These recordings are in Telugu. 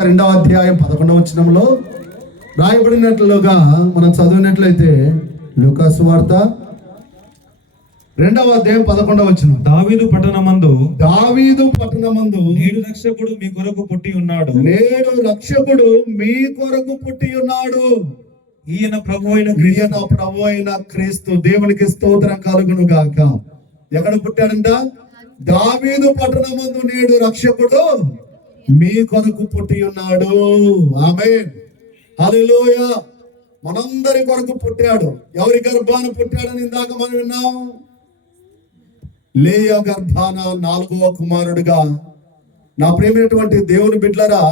2వ అధ్యాయం 11వ వచనంలో రాయబడినట్లుగా మనం చదివినట్లయితే లూకా సువార్త 2వ అధ్యాయం 11వ వచనం. దావీదు పట్టణమందు నేడు రక్షకుడు మీ కొరకు పుట్టి ఉన్నాడు. ఈయన ప్రభు అయిన క్రీస్తు. దేవునికి స్తోత్రం కలుగును గాక. ఎక్కడ పుట్టాడంట? దావీదు పట్టణమందు నేడు రక్షకుడు మీ కొరకు పుట్టి ఉన్నాడు. ఆమేన్, హల్లెలూయా. మనందరి కొరకు పుట్టాడు. ఎవరి గర్భాన పుట్టాడని ఇందాక మనం విన్నాం. లేయా గర్భాన 4వ కుమారుడుగా. నా ప్రియమైనటువంటి దేవుని బిడ్డలారా,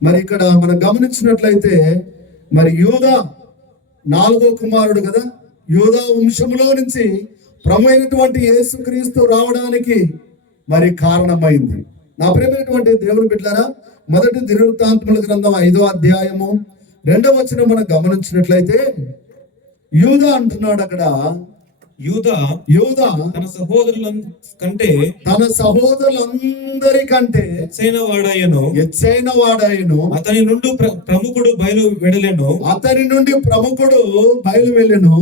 మరి ఇక్కడ మనం గమనించినట్లయితే మరి యూదా 4వ కుమారుడు కదా. యూదా వంశములో నుంచి ప్రభు అయినటువంటి యేసుక్రీస్తు రావడానికి మరి కారణమైంది. నా ప్రియమైనటువంటి దేవుని బిడ్డలారా, మొదటి దినవృత్తాంతముల గ్రంథం 5వ అధ్యాయము 2వ వచనం మనం గమనించినట్లయితే యూదా అంటున్నాడు అక్కడ. యూదా తన సహోదరులందరికంటే హెచ్చైన వాడాయను. అతని నుండి ప్రముఖుడు బయలు వెళ్ళెను.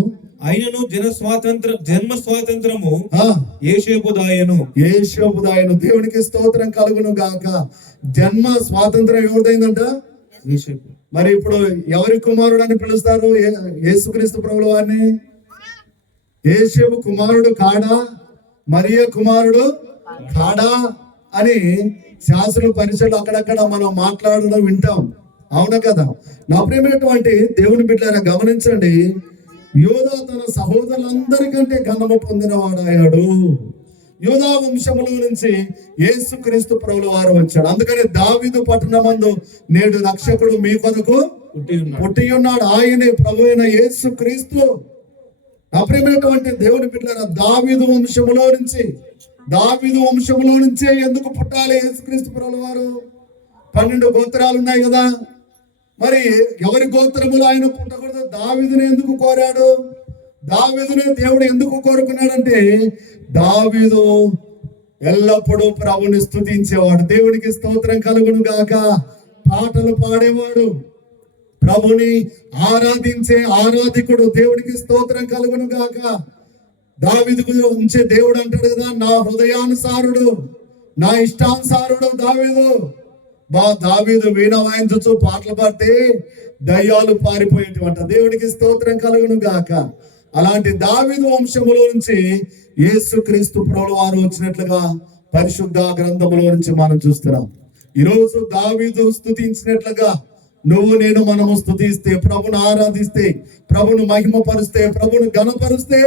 ఆయనను జన్మ స్వాతంత్రము యేషోబుదాయను. దేవునికి స్తోత్రం కలుగును గాక. జన్మ స్వాతంత్రం ఎవరిదైందంట? మరి ఇప్పుడు ఎవరి కుమారుడు అని పిలుస్తారు? యేసుక్రీస్తు ప్రభుల వారిని. యేషోబు కుమారుడు కాడా, మరియ కుమారుడు కాడా అని శాస్త్రుల పరిచయలు అక్కడక్కడ మనం మాట్లాడడం వింటాం. అవునా కదా? నా ప్రియమైనటువంటి దేవుని బిడ్డలారా, గమనించండి. యూదా తన సహోదరులందరికంటే ఘనము పొందినవాడాడు. యూదా వంశములో నుంచి యేసుక్రీస్తు ప్రభుల వారు వచ్చాడు. అందుకని దావీదు పట్టణమందు నేడు రక్షకుడు మీ కొరకు పుట్టి ఉన్నాడు. ఆయనే ప్రభు అయిన యేసుక్రీస్తు. అప్రియమైనటువంటి దేవుని బిడ్డలారా, దావీదు వంశములో నుంచే ఎందుకు పుట్టాలి యేసుక్రీస్తు ప్రభుల వారు? 12 గోత్రాలు ఉన్నాయి కదా. మరి ఎవరి గోత్రములు ఆయన పుట్టకూడదు? దావీదుని ఎందుకు కోరాడు? దావీదుని దేవుడు ఎందుకు కోరుకున్నాడంటే, దావీదు ఎల్లప్పుడూ ప్రభుని స్తుతించేవాడు. దేవునికి స్తోత్రం కలుగును గాక. పాటలు పాడేవాడు, ప్రభుని ఆరాధించే ఆరాధికుడు. దేవునికి స్తోత్రం కలుగును గాక. దావీదుకు ఉంచే దేవుడు అంటాడు కదా, నా హృదయానుసారుడు, నా ఇష్టానుసారుడు దావీదు. దావీదు వీణ వాయించు పాటలు పాడితే దయ్యాలు పారిపోయేటువంటి. దేవునికి స్తోత్రం కలుగును గాక. అలాంటి దావీదు వంశములో నుంచి యేసుక్రీస్తు ప్రభుల వారు వచ్చినట్లుగా పరిశుద్ధ గ్రంథములో నుంచి మనం చూస్తున్నాం. ఈరోజు దావీదు స్తుతించినట్లుగా నువ్వు నేను మనము స్తుతిస్తే, ప్రభును ఆరాధిస్తే, ప్రభును మహిమపరుస్తే, ప్రభును ఘనపరుస్తే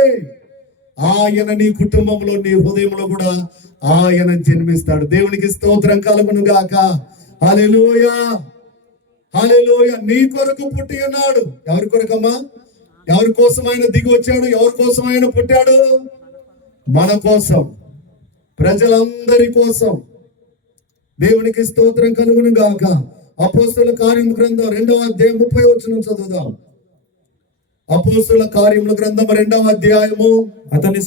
ఆయన నీ కుటుంబంలో, నీ హృదయంలో కూడా ఆయన జన్మిస్తాడు. దేవునికి స్తోత్రం కలుగును గాక. హల్లెలూయా, హల్లెలూయా. నీ కొరకు పుట్టి ఉన్నాడు. ఎవరి కొరకమ్మా? ఎవరి కోసం ఆయన దిగి వచ్చాడు? ఎవరి కోసం ఆయన పుట్టాడు? మన కోసం, ప్రజలందరి కోసం. దేవునికి స్తోత్రం కలుగును గాక. అపోస్తుల కార్యముల గ్రంథం 2వ అధ్యాయం 30వ వచనం చదువుదాం. అపోస్తుల కార్యముల గ్రంథం 2వ అధ్యాయము. అతని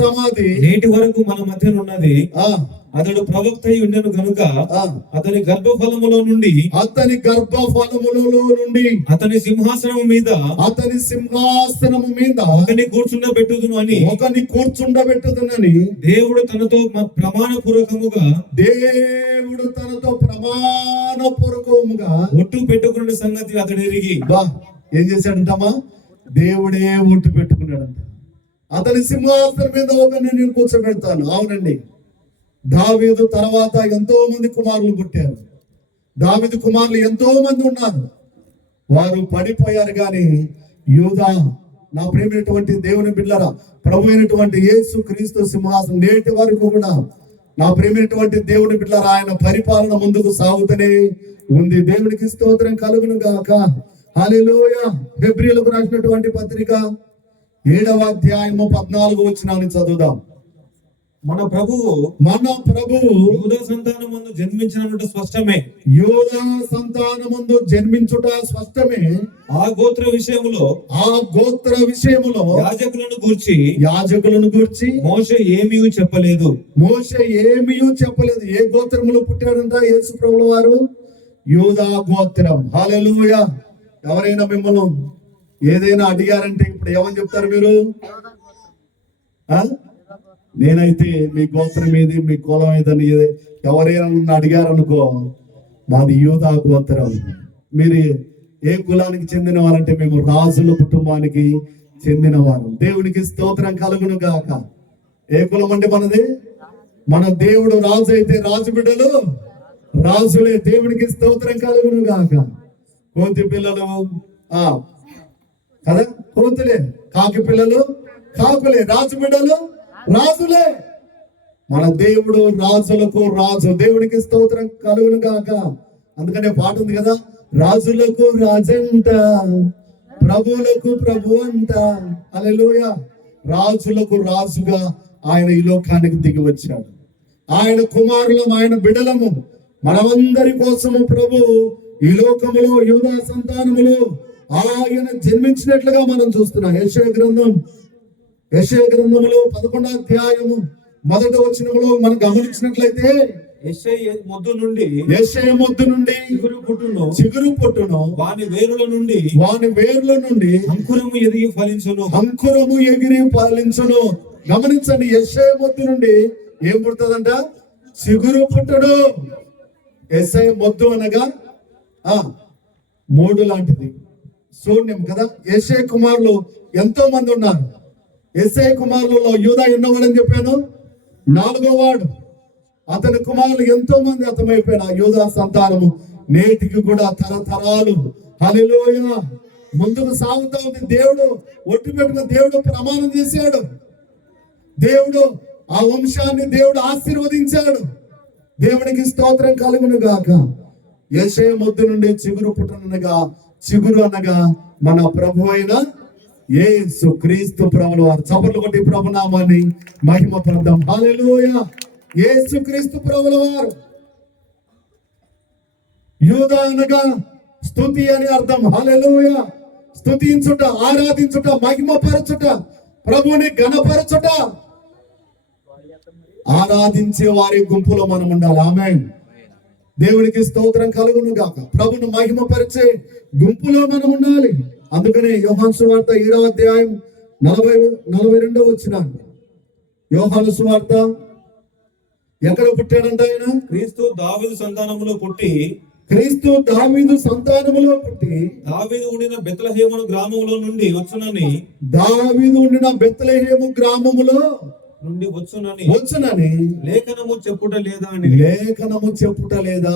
సమాధి నేటి వరకు మన మధ్య ఉన్నది. అతడు ప్రవక్త ఉండెను గనుక అతని గర్భఫలములో నుండి అతని సింహాసనము మీద ఒకని కూర్చుండబెట్టుదునని దేవుడు తనతో ప్రమాణపూర్వకముగా ఒట్టు పెట్టుకున్న సంగతి అతడు ఎరిగి. ఏం చేశాడంటమ్మా? దేవుడే ఒట్టు పెట్టుకున్నాడంట. అతని సింహాసనం మీద ఒకరిని నేను కూర్చోబెడతాను. అవునండి, దావీదు తర్వాత ఎంతో మంది కుమారులు పుట్టారు. దావీదు కుమారులు ఎంతో మంది ఉన్నారు. వారు పడిపోయారు. కానీ యూదా, నా ప్రియమైనటువంటి దేవుని బిడ్డలారా, ప్రభు అయినటువంటి యేసుక్రీస్తు సింహాసనం నేటి వరకు కూడా, నా ప్రియమైనటువంటి దేవుని బిడ్డలారా, ఆయన పరిపాలన ముందుకు సాగుతూనే ఉంది. దేవునికి స్తోత్రం కలుగును గాక. హల్లెలూయా. హెబ్రీయులకు రాసినటువంటి పత్రిక 7వ అధ్యాయము 14వ వచనాన్ని చదువుదాం. మన ప్రభువు యూదా సంతానమందు జన్మించినట్టు స్పష్టమే. యూదా సంతానమందు జన్మించుట స్పష్టమే. ఆ గోత్ర విషయములో యాజకులను గూర్చి మోషే ఏమీ చెప్పలేదు. ఏ గోత్రములో పుట్టాడంట యేసు ప్రభుల వారు? యూదా గోత్రం. హల్లెలూయా. ఎవరైనా మిమ్మల్ని ఏదైనా అడిగారంటే ఇప్పుడు ఏమని చెప్తారు మీరు? నేనైతే మీ గోత్రం ఏది, మీ కులం ఏదని ఎవరైనా నన్ను అడిగారనుకో, మాది యూదా గోత్రం. మీరు ఏ కులానికి చెందిన వారంటే మేము రాజుల కుటుంబానికి చెందిన వారు. దేవునికి స్తోత్రం కలుగును గాక. ఏ కులం అంటే మనది? మన దేవుడు రాజు అయితే రాజు బిడ్డలు రాజులే. దేవునికి స్తోత్రం కలుగును గాక. కోతి పిల్లలు కదా, కోతులే. కాకి పిల్లలు కాకులే. రాజు బిడ్డలు రాజులే. మన దేవుడు రాజులకు రాజు. దేవుడికి స్తోత్రం కలుగును గాక. అందుకనే పాట ఉంది కదా, రాజులకు రాజంట, ప్రభువులకు ప్రభు అంట. హల్లెలూయా. రాజులకు రాజుగా ఆయన ఈ లోకానికి దిగి వచ్చాడు. ఆయన కుమారులం, ఆయన బిడలము. మనమందరి కోసము ప్రభు ఈ లోకములో యూదా సంతానములో ఆయన జన్మించినట్లుగా మనం చూస్తున్నాం. యెషయా గ్రంథములో 11వ అధ్యాయము 1వ వచనములో మనం గమనించినట్లయితే యెషయా మొద్దు నుండి చిగురు పుట్టును, వాని వేరుల నుండి అంకురము ఎగిరి ఫలించును. గమనించండి, యెషయా మొద్దు నుండి ఏం పుడుతుందంట? చిగురు పుట్టును. యెషయా మొద్దు అనగా మూడు లాంటిది, శూన్యం కదా. యెషయా కుమారులు ఎంతో మంది ఉన్నారు. యెషయా కుమారులలో యూదా ఎన్నోవాడని చెప్పాను? 4వ వాడు. అతని కుమారులు ఎంతో మంది అతమైపోయిన యూదా సంతానము నేటికి కూడా తరతరాలు హల్లెలూయా ముందుకు సాగుతా ఉంది. దేవుడు ఒట్టు పెట్టుకుని దేవుడు ప్రమాణం చేశాడు. దేవుడు ఆ వంశాన్ని దేవుడు ఆశీర్వదించాడు. దేవునికి స్తోత్రం కలుగును గాక. యెషయా మొద్దు నుండి చిగురు పుట్టనగా, చిగురు అనగా మన ప్రభు అయిన యేసు క్రీస్తు ప్రభుల వారు. చప్పట్లు కొట్టి ప్రభు నామాన్ని మహిమ పరదాం. హల్లెలూయా. యేసు క్రీస్తు ప్రభుల వారు. యూదా అనగా స్తుతి అని అర్థం. హల్లెలూయా. స్తుతించుట, ఆరాధించుట, మహిమపరచుట, ప్రభుని ఘనపరచుట. ఆరాధించే వారి గుంపులో మనం ఉండాలి. ఆమేన్. దేవునికి స్తోత్రం కలుగును గాక. ప్రభును మహిమపరిచే గుంపులో మనం ఉండాలి. అందుకనే యోహాను సువార్త 7వ అధ్యాయం 42వ వచనం. యోహాను సువార్త ఎక్కడ పుట్టాడంట ఆయన? క్రీస్తు దావీదు సంతానములో పుట్టి దావీదు ఉండిన బెత్లెహేము గ్రామములో నుండి వచ్చునని, దావీదు ఉండిన బెత్లెహేము గ్రామములో నుండి వచ్చునని లేఖనము చెప్పుట లేదా?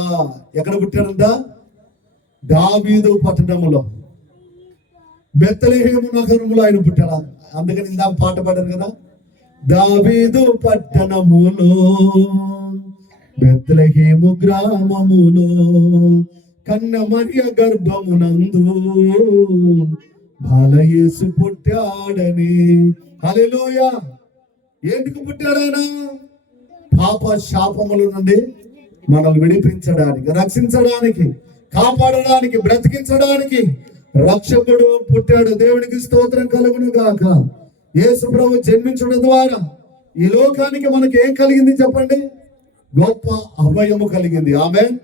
ఎక్కడ పుట్టాడంట? దావీదు పట్టణములో, బెత్లెహేము నగరములో ఆయన పుట్టాడు. అందుకని ఇందాక పాట పాడారు కదా, దావీదు పట్టణములో బెత్లెహేము గ్రామములో కన్న మరియ గర్భమునందు బాలయేసు పుట్టాడని. హల్లెలూయా. ఎందుకు పుట్టాడాయన? పాప శాపముల నుండి మనల్ని విడిపించడానికి, రక్షించడానికి, కాపాడడానికి, బ్రతికించడానికి రక్షకుడు పుట్టాడు. దేవునికి స్తోత్రం కలుగును గాక. యేసు ప్రభు జన్మించడం ద్వారా ఈ లోకానికి మనకి ఏం కలిగింది చెప్పండి? గొప్ప అభయము కలిగింది. ఆమేన్.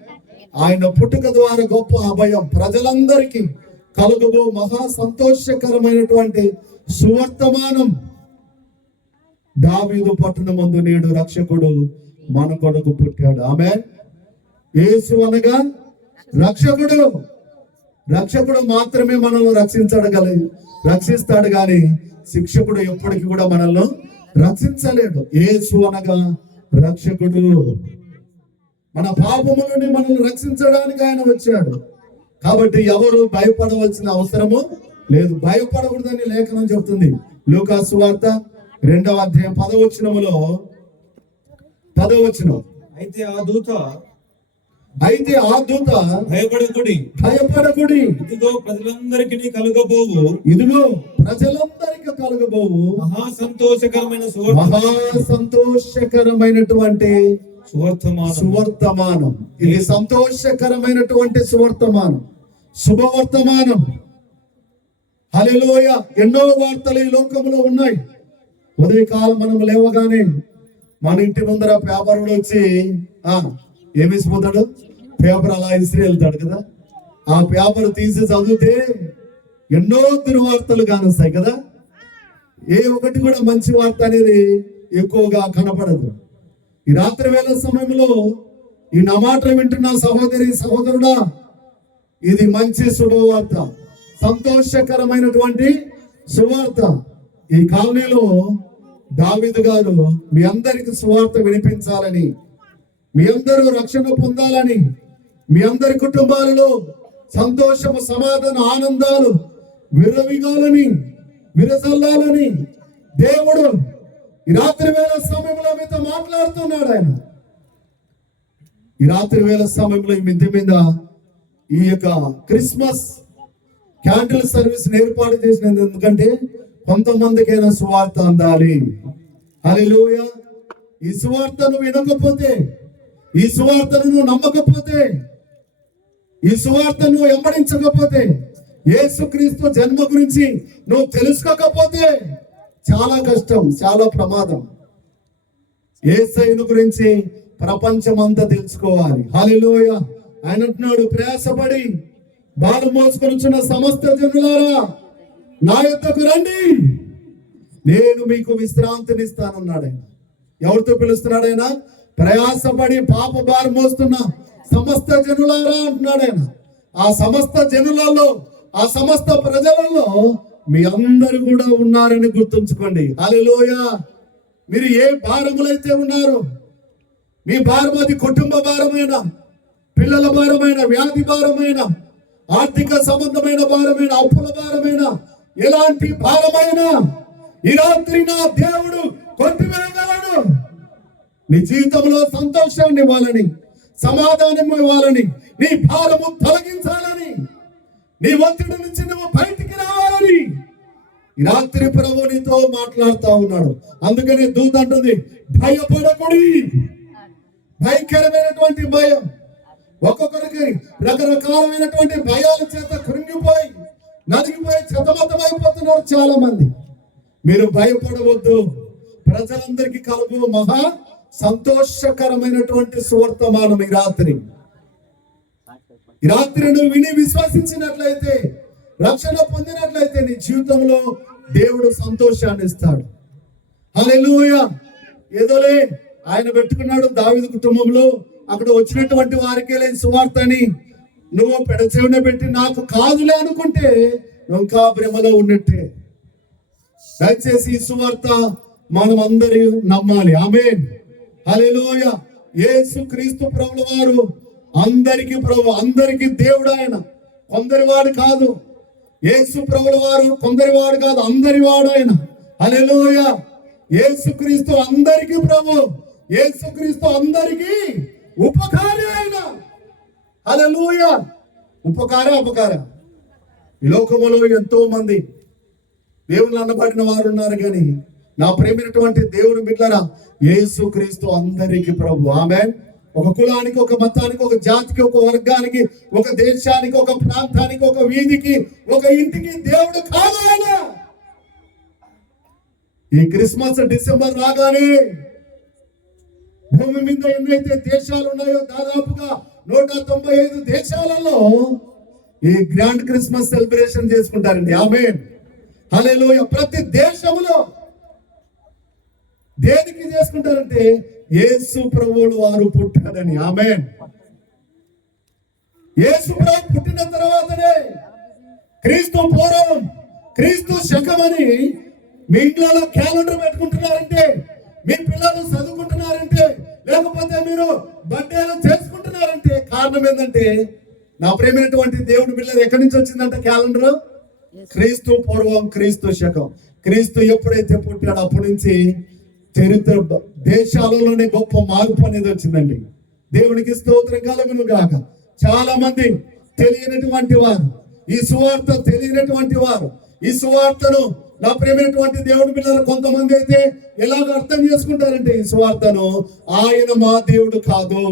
ఆయన పుట్టుక ద్వారా గొప్ప అభయం ప్రజలందరికీ కలుగుబో మహా సంతోషకరమైనటువంటి సువర్తమానం. దావీదు పట్టణమందు నేడు రక్షకుడు మన కొరకు పుట్టాడు. ఆమేన్. యేసు అనగా రక్షకుడు. రక్షకుడు మాత్రమే మనల్ని రక్షిస్తాడు గాని శిక్షకుడు ఎప్పటికీ కూడా మనల్ని రక్షించలేడు. యేసు అనగా రక్షకుడు. మన పాపముల నుండి మనల్ని రక్షించడానికి ఆయన వచ్చాడు. కాబట్టి ఎవరు భయపడవలసిన అవసరము లేదు. భయపడకూడదని లేఖనం చెబుతుంది. లూకా సువార్త 2వ అధ్యాయం 10వ వచనములో 10వ వచనం. అయితే ఆ దూత అయితే ఆ దూత భయపడకుడి, ఇదిగో ప్రజలందరికీ కలుగబోవు మహా సంతోషకరమైనటువంటి సువర్తమానం. ఇది సంతోషకరమైనటువంటి సువర్తమానం, శుభవర్తమానం. హల్లెలూయా. ఎన్నో వార్తలు ఈ లోకంలో ఉన్నాయి. ఉదయకాలం మనం లేవగానే మన ఇంటి ముందర పేపర్ వచ్చి ఏమేసిపోతాడు, పేపర్ అలా ఇసిరి వెళ్తాడు కదా. ఆ పేపర్ తీసి చదివితే ఎన్నో దుర్వార్తలు కానొస్తాయి కదా. ఏ ఒకటి కూడా మంచి వార్త అనేది ఎక్కువగా కనపడదు. ఈ రాత్రి వేళ సమయంలో ఈ నా మాటలు వింటున్న సహోదరి సహోదరుడా, ఇది మంచి శుభవార్త, సంతోషకరమైనటువంటి సువార్త. ఈ కాలనీలో దావీదు గారు మీ అందరికి సువార్త వినిపించాలని, మీ అందరూ రక్షణ పొందాలని, మీ అందరి కుటుంబాలలో సంతోషము, సమాధాన, ఆనందాలు విరవిగాలని, విరసల్లాలని దేవుడు ఈ రాత్రి వేళ సమయంలో మీతో మాట్లాడుతున్నాడు. ఆయన ఈ రాత్రి వేళ సమయంలో ఈ మిద్దె మీద ఈ యొక్క క్రిస్మస్ క్యాండిల్ సర్వీస్ ఏర్పాటు చేసినది ఎందుకంటే కొంతమందికైనా సువార్త అందాలి. హల్లెలూయా. ఈ సువార్తను వినకపోతే, ఈ సువార్తను నువ్వు నమ్మకపోతే, ఈ సువార్తను వెంబడించకపోతే, యేసుక్రీస్తు జన్మ గురించి నువ్వు తెలుసుకోకపోతే చాలా కష్టం, చాలా ప్రమాదం. యేసయ్యను గురించి ప్రపంచమంతా తెలుసుకోవాలి. హల్లెలూయా. ఆయన అంటున్నాడు, ప్రయాసపడి భారం మోసుకొనుచున్న సమస్త జనులారా నా యొద్దకు రండి, నేను మీకు విశ్రాంతినిస్తానన్నాడు. ఆయన ఎవరితో పిలుస్తున్నాడు? ఆయన ప్రయాసపడి పాప భారం మోస్తున్న సమస్త జనులారా అంటున్నాడు. ఆయన ఆ సమస్త జనులలో, ఆ సమస్త ప్రజలలో మీ అందరూ కూడా ఉన్నారని గుర్తుంచుకోండి. హల్లెలూయా. మీరు ఏ భారములైతే ఉన్నారో, మీ భారం అది కుటుంబ భారమైన, పిల్లల భారమైన, వ్యాధి భారమైన, ఆర్థిక సంబంధమైన భారమైన, అప్పుల భారమైన, ఎలాంటి భారమైన ఈ రాత్రి నా దేవుడు కొట్టివేయగలడు. నీ జీవితంలో సంతోషాన్ని ఇవ్వాలని, సమాధానం ఇవ్వాలని, నీ భారము తొలగించాలని, నీ ఒత్తిడి నుంచి నువ్వు బయటికి రావాలని ఈ రాత్రి ప్రభువు నీతో మాట్లాడుతూ ఉన్నాడు. అందుకని దూత అంటుంది, భయపడకుడి. భయంకరమైనటువంటి భయం, ఒక్కొక్కరికి రకరకాలమైనటువంటి భయాల చేత కృంగిపోయి, నలిగిపోయి చెతమతమైపోతున్నారు చాలా మంది. మీరు భయపడవద్దు. ప్రజలందరికీ కలుగు మహా సంతోషకరమైనటువంటి సువర్తమానం ఈ రాత్రి. ఈ రాత్రి నువ్వు విని విశ్వసించినట్లయితే, రక్షణ పొందినట్లయితే నీ జీవితంలో దేవుడు సంతోషాన్ని ఇస్తాడు. హల్లెలూయా. ఏదోలే ఆయన పెట్టుకున్నాడు దావీదు కుటుంబంలో, అక్కడ వచ్చినటువంటి వారికే లేని సువార్త అని నువ్వు పెడచెవిన పెట్టి నాకు కాదులే అనుకుంటే నువ్వు ఇంకా భ్రమలో ఉన్నట్టే. దయచేసి ఈ సువార్త మనం అందరూ నమ్మాలి. ఆమేన్. హల్లెలూయా. యేసుక్రీస్తు ప్రభుల వారు అందరికి ప్రభు, అందరికి దేవుడు. ఆయన కొందరి వాడు కాదు. యేసు ప్రభుల వారు కొందరి వాడు కాదు, అందరి వాడు ఆయన. హల్లెలూయా. యేసుక్రీస్తు అందరికి ప్రభు, యేసుక్రీస్తు అందరికి ఉపకారి ఆయన. హల్లెలూయా. ఉపకార అపకార. ఈ లోకములో ఎంతో మంది దేవుళ్ళు అనబడిన వారు ఉన్నారు, కానీ నా ప్రేమైనటువంటి దేవుడు బిడ్డలారా, యేసుక్రీస్తు అందరికి ప్రభు. ఆమేన్. ఒక కులానికి, ఒక మతానికి, ఒక జాతికి, ఒక వర్గానికి, ఒక దేశానికి, ఒక ప్రాంతానికి, ఒక వీధికి, ఒక ఇంటికి దేవుడు కాదు ఆయన. ఈ క్రిస్మస్ డిసెంబర్ రాగానే భూమి మీద ఎన్నైతే దేశాలు ఉన్నాయో దాదాపుగా 195 దేశాలలో ఈ గ్రాండ్ క్రిస్మస్ సెలబ్రేషన్ చేసుకుంటారండి. ఆమేన్. హల్లెలూయా. ప్రతి దేశంలో దేనికి చేసుకుంటారంటే యేసు ప్రభువులు వారు పుట్టాడని. ఆమేన్. యేసు ప్రభు పుట్టిన తర్వాతనే క్రీస్తు పూర్వం, క్రీస్తు శకమని మీ ఇంట్లో క్యాలెండర్ పెట్టుకుంటున్నారంటే, మీ పిల్లలు చదువుకుంటున్నారంటే, లేకపోతే మీరు బర్త్డేలు చేసుకుంటున్నారంటే కారణం ఏంటంటే, నా ప్రేమైనటువంటి దేవుని పిల్లలు ఎక్కడి నుంచి వచ్చిందంటే క్యాలెండర్ క్రీస్తు పూర్వం, క్రీస్తు శకం. క్రీస్తు ఎప్పుడైతే పుట్టాడో అప్పటి నుంచి చరిత్ర దేశాలలోనే గొప్ప మార్పు అనేది వచ్చిందండి. దేవునికి స్తోత్రం కలుగును గాక. చాలా మంది తెలియనటువంటి వారు, ఈ సువార్త తెలియనటువంటి వారు, ఈ సువార్తను నా ప్రియమైనటువంటి దేవుని పిల్లలు కొంతమంది అయితే ఎలాగ అర్థం చేసుకుంటారంటే ఈ సువార్తను, ఆయన మా దేవుడు కాదు,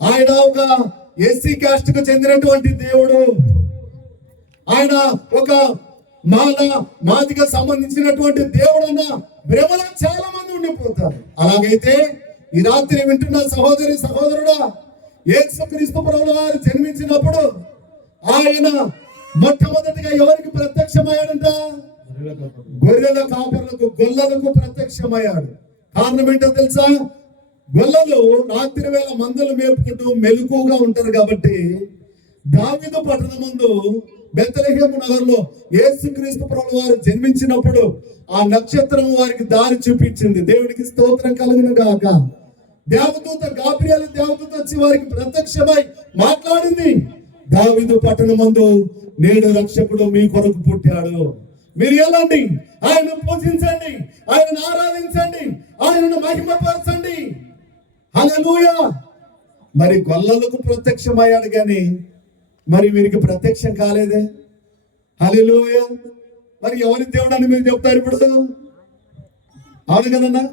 ఆయన ఒక ఎస్సీ క్యాస్ట్ కు చెందినటువంటి దేవుడు, ఆయన ఒక మాదిగా సంబంధించినటువంటి దేవుడు అన్న భ్రమలో చాలా మంది ఉండిపోతారు. అలాగైతే ఈ రాత్రి వింటున్న సహోదరి సహోదరుడా, యేసుక్రీస్తు ప్రభువు వారు జన్మించినప్పుడు ఆయన మొట్టమొదటిగా ఎవరికి ప్రత్యక్షమయ్యాడంట? గొర్రెల కాపరులకు, గొల్లలకు ప్రత్యక్షమయ్యాడు. కారణం ఏంటో తెలుసా? గొల్లలు రాత్రి వేళ మందలు మేపుకుంటూ మెలకుగా ఉంటారు కాబట్టి దావీదు పట్టణమందు బెత్లెహేము నగర్లో యేసుక్రీస్తు ప్రభువు వారు జన్మించినప్పుడు ఆ నక్షత్రం వారికి దారి చూపించింది. దేవునికి స్తోత్రం కలుగును గాక. దేవదూత గాబ్రియల్ దేవదూత వచ్చి వారికి ప్రత్యక్షమై మాట్లాడింది, దావీదు పట్టణమందు నేడు రక్షకుడు మీ కొరకు పుట్టాడు, మీరు వెళ్ళండి, ఆయనను పూజించండి, ఆయనను ఆరాధించండి, ఆయనను మహిమపరచండి. హల్లెలూయా. మరి గొల్లలకు ప్రత్యక్షమయ్యాడు కానీ మరి వీరికి ప్రత్యక్షం కాలేదే. హల్లెలూయా. మరి ఎవరి దేవుడు అని మీరు చెప్తారు ఇప్పుడు? అవును కదన్నా.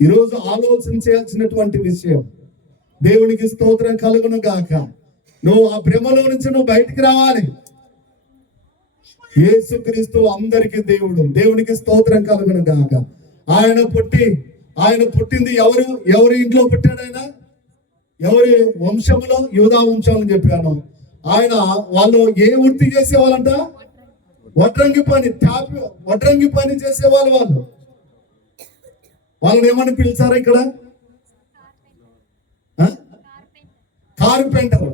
ఈరోజు ఆలోచన చేయాల్సినటువంటి విషయం. దేవునికి స్తోత్రం కలుగును గాక. నువ్వు ఆ భ్రమలో నుంచి నువ్వు బయటికి రావాలి. యేసుక్రీస్తు అందరికి దేవుడు. దేవునికి స్తోత్రం కలుగును గాక. ఆయన పుట్టింది ఎవరి ఇంట్లో పుట్టాడు? ఆయన ఎవరి వంశంలో? యూదా వంశం అని చెప్పాను. ఆయన వాళ్ళు ఏ వృత్తి చేసేవాళ్ళంట? వడ్రంగి పని చేసేవాళ్ళు. వాళ్ళని ఏమని పిలిచారు ఇక్కడ? కార్పెంటర్.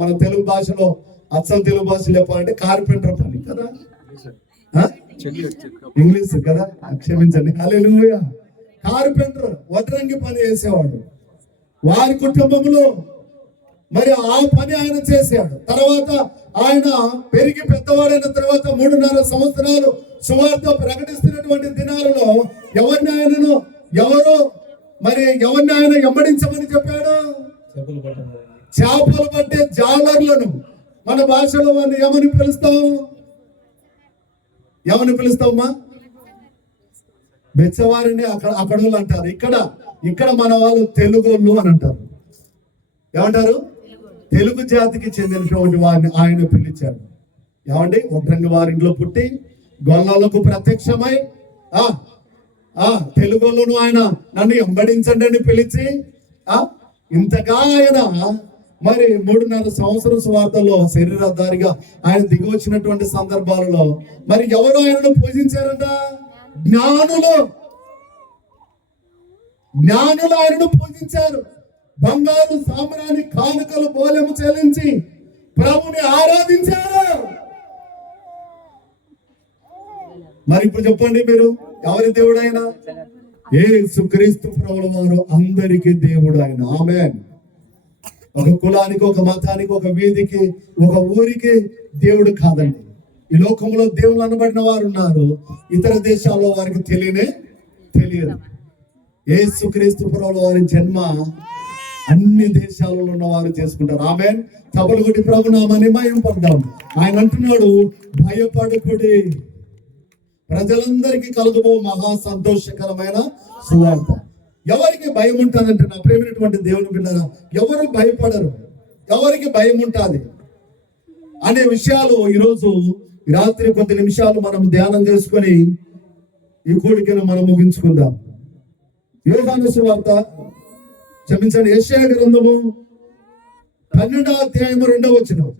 మన తెలుగు భాషలో అచ్చం తెలుగు భాషలో చెప్పాలంటే కార్పెంటర్ పని కదా, ఇంగ్లీష్ కదా, క్షమించండి. హల్లెలూయా. కార్పెంటర్, వడ్రంగి పని చేసేవాడు. వారి కుటుంబంలో మరి ఆ పని ఆయన చేశాడు. తర్వాత ఆయన పెరిగి పెద్దవాడైన తర్వాత 3.5 సంవత్సరాలు సువార్త ప్రకటిస్తున్నటువంటి దినాలలో ఎవరిని ఆయన వెంబడించమని చెప్పాడు? చేపలు పట్టే జాలర్లను. మన భాషలో వారిని ఏమని పిలుస్తామా? బెచ్చవారిని అక్కడ అంటారు. ఇక్కడ మన వాళ్ళు తెలుగోళ్ళు అని అంటారు. ఏమంటారు? తెలుగు జాతికి చెందినటువంటి వారిని ఆయన పిలిచాడు. ఏమండి? వడ్రంగి వారింట్లో పుట్టి గొల్లలకు ప్రత్యక్షమై తెలుగులోను ఆయన నన్ను వెంబడించండి అని పిలిచి ఇంతగా ఆయన మరి 3.5 సంవత్సరం సువార్తలో శరీరధారిగా ఆయన దిగి వచ్చినటువంటి సందర్భాలలో మరి ఎవరు ఆయనను పూజించారంట? జ్ఞానులు ఆయనను పూజించారు. బంగారు సామ్రాణి కానుకలు బోలెము చెల్లించి ప్రభుని ఆరాధించారు. మరి ఇప్పుడు చెప్పండి, మీరు ఎవరి దేవుడు ఆయన? యేసుక్రీస్తు ప్రభువు వారు అందరికీ దేవుడు ఆయన. ఆమేన్. ఒక కులానికి, ఒక మతానికి, ఒక వీధికి, ఒక ఊరికి దేవుడు కాదండి. ఈ లోకంలో దేవుళ్ళు అనబడిన వారు ఉన్నారు, ఇతర దేశాల్లో వారికి తెలియదు. యేసుక్రీస్తు ప్రభువు వారి జన్మ అన్ని దేశాలలో ఉన్న వారు చేసుకుంటారు. ఆమేన్. తబలు కొట్టి ప్రభు నామని మహిమ పడదాం. ఆయన అంటున్నాడు, భయపడకుడి, ప్రజలందరికీ కలుగుబో మహా సంతోషకరమైన సువార్త. ఎవరికి భయం ఉంటుందంటే నా ప్రేమైనటువంటి దేవుని బిడ్డలారా, ఎవరు భయపడరు, ఎవరికి భయం ఉంటుంది అనే విషయాలు ఈరోజు రాత్రి కొద్ది నిమిషాలు మనం ధ్యానం చేసుకొని ఈ కూడికను మనం ముగించుకుందాం. యోహాను సువార్త యెషయా గ్రంథము 12వ అధ్యాయము 2వ వచనం.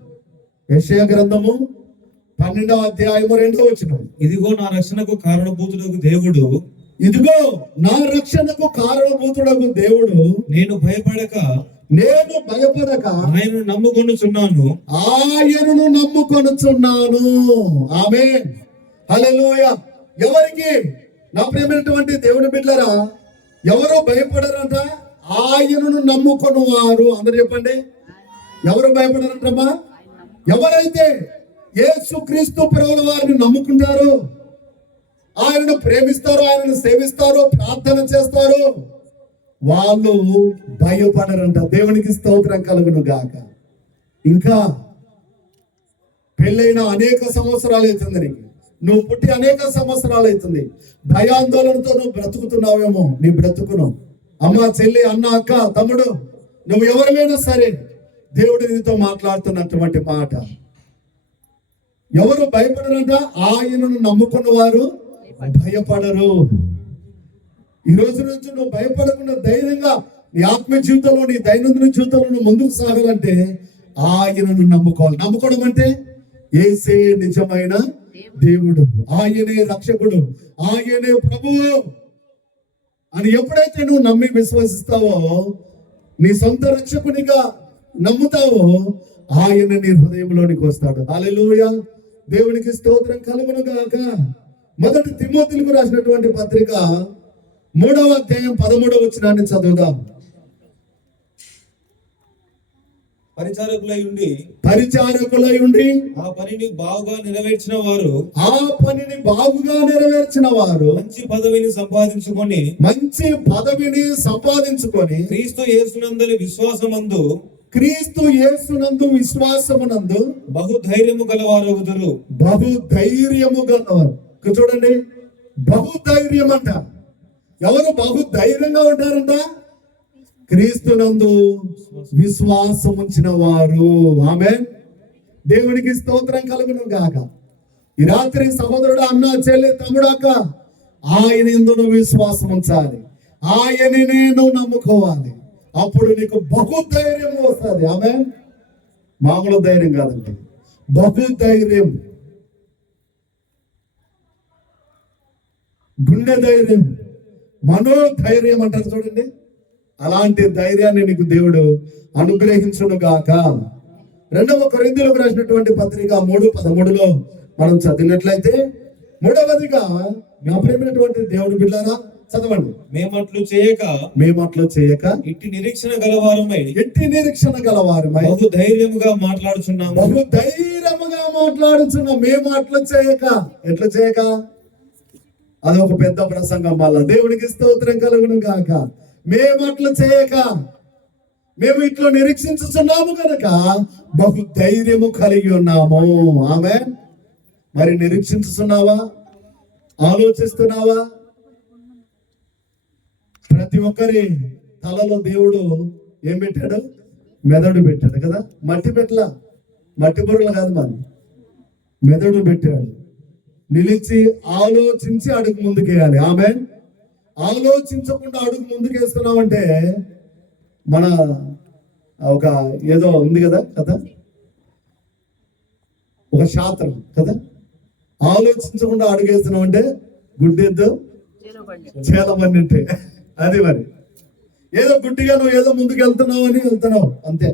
యెషయా గ్రంథము 12వ అధ్యాయము 2వ వచనం. ఇదిగో నా రక్షణకు కారణభూతుడగు దేవుడు, నేను భయపడక ఆయనను నమ్ముకొనుచున్నాను. ఆమేన్. హల్లెలూయా. ఎవరికి? నా ప్రియమైనటువంటి దేవుని బిడ్డలారా, ఎవరు భయపడరంట? ఆయనను నమ్ముకొని వారు. అందరు చెప్పండి, ఎవరు భయపడరంటమ్మా? ఎవరైతే యేసుక్రీస్తు ప్రభువు వారిని నమ్ముకుంటారో, ఆయనను ప్రేమిస్తారో, ఆయనను సేవిస్తారో, ప్రార్థన చేస్తారో, వాళ్ళు భయపడరంట. దేవునికి స్తోత్రం కలుగును గాక. ఇంకా పెళ్ళైన అనేక సంవత్సరాలు అవుతుంది, నీకు నువ్వు పుట్టి అనేక సంవత్సరాలు అవుతుంది, భయాందోళనతో నువ్వు బ్రతుకుతున్నావేమో. నీ బ్రతుకును అమ్మ, చెల్లి, అన్న, అక్క, తమ్ముడు, నువ్వు ఎవరిమైనా సరే దేవుడు నీతో మాట్లాడుతున్నటువంటి మాట. ఎవరు భయపడరంట? ఆయనను నమ్ముకున్న వారు భయపడరు. ఈ రోజు నుంచి నువ్వు భయపడకుండా ధైర్యంగా నీ ఆత్మ జీవితంలో, నీ దైనందిన జీవితంలో నువ్వు ముందుకు సాగాలంటే ఆయనను నమ్ముకోవాలి. నమ్ముకోవడం అంటే యేసే నిజమైన దేవుడు, ఆయనే రక్షకుడు, ఆయనే ప్రభువు అని ఎప్పుడైతే నువ్వు నమ్మి విశ్వసిస్తావో, నీ సొంత రక్షకునిగా నమ్ముతావో, ఆయన నీ హృదయంలోనికి వస్తాడు. హల్లెలూయా, దేవునికి స్తోత్రం కలుగును గాక. మొదటి తిమోతిలకు రాసినటువంటి పత్రిక 3వ అధ్యాయం 13వ వచనాన్ని చదువుదాం. పరిచారకులై ఉండి ఆ పనిని బాగుగా నెరవేర్చిన వారు మంచి పదవిని సంపాదించుకొని క్రీస్తు యేసునందు విశ్వాసమునందు బహుధైర్యము గలవారగుదురు. చూడండి, బహుధైర్యం అంట. ఎవరు బహుధైర్యంగా ఉంటారంట? క్రీస్తునందు విశ్వాసం ఉంచిన వారు. ఆమేన్. దేవునికి స్తోత్రం కలుగును గాక. ఈ రాత్రి సహోదరుడు, అన్న, చెల్లి, తమ్ముడు, అక్క, ఆయన యందు నువ్వు విశ్వాసం ఉంచాలి, ఆయననే నువ్వు నమ్ముకోవాలి. అప్పుడు నీకు బహుధైర్యం వస్తుంది. ఆమేన్. మామూలు ధైర్యం కాదండి, బహుధైర్యం, గుండె ధైర్యం, మనోధైర్యం అంటారు చూడండి. అలాంటి ధైర్యాన్ని నీకు దేవుడు అనుగ్రహించును గాక. 2వ కొరింథీయులకు రాసినటువంటి పత్రిక 3:13లో మనం చదివినట్లయితే, 3వదిగా నా ప్రియమైనటువంటి దేవుని బిడ్డలారా చదవండి. మేమట్లు చేయక ఇట్టి నిరీక్షణ గలవారమై బహుధైర్యముగా మాట్లాడుచున్నాము. మేము అట్లు చేయక, ఎట్లా చేయక? అదొక పెద్ద ప్రసంగం. వల్ల దేవునికి స్తోత్రం కలుగును గాక. మేము అట్లా చేయక, మేము ఇట్లా నిరీక్షించుతున్నాము కనుక బహుధైర్యము కలిగి ఉన్నాము. ఆమేన్. మరి నిరీక్షించుతున్నావా? ఆలోచిస్తున్నావా? ప్రతి ఒక్కరి తలలో దేవుడు ఏం పెట్టాడు? మెదడు పెట్టాడు కదా. మట్టి పెట్టలా, మట్టి బుర్రలు కాదు, మన మెదడు పెట్టాడు. నిలిచి ఆలోచించి అడుగు ముందుకేయాలి. ఆమేన్. ఆలోచించకుండా అడుగు ముందుకేస్తున్నామంటే మన ఒక ఏదో ఉంది కదా కదా, ఒక శాస్త్రం కదా. ఆలోచించకుండా అడుగేస్తున్నాం అంటే గుడ్డెద్దు చేల పన్నింటే అది. మరి ఏదో గుడ్డిగా నువ్వు ఏదో ముందుకు వెళ్తున్నావు అని వెళ్తున్నావు అంతే.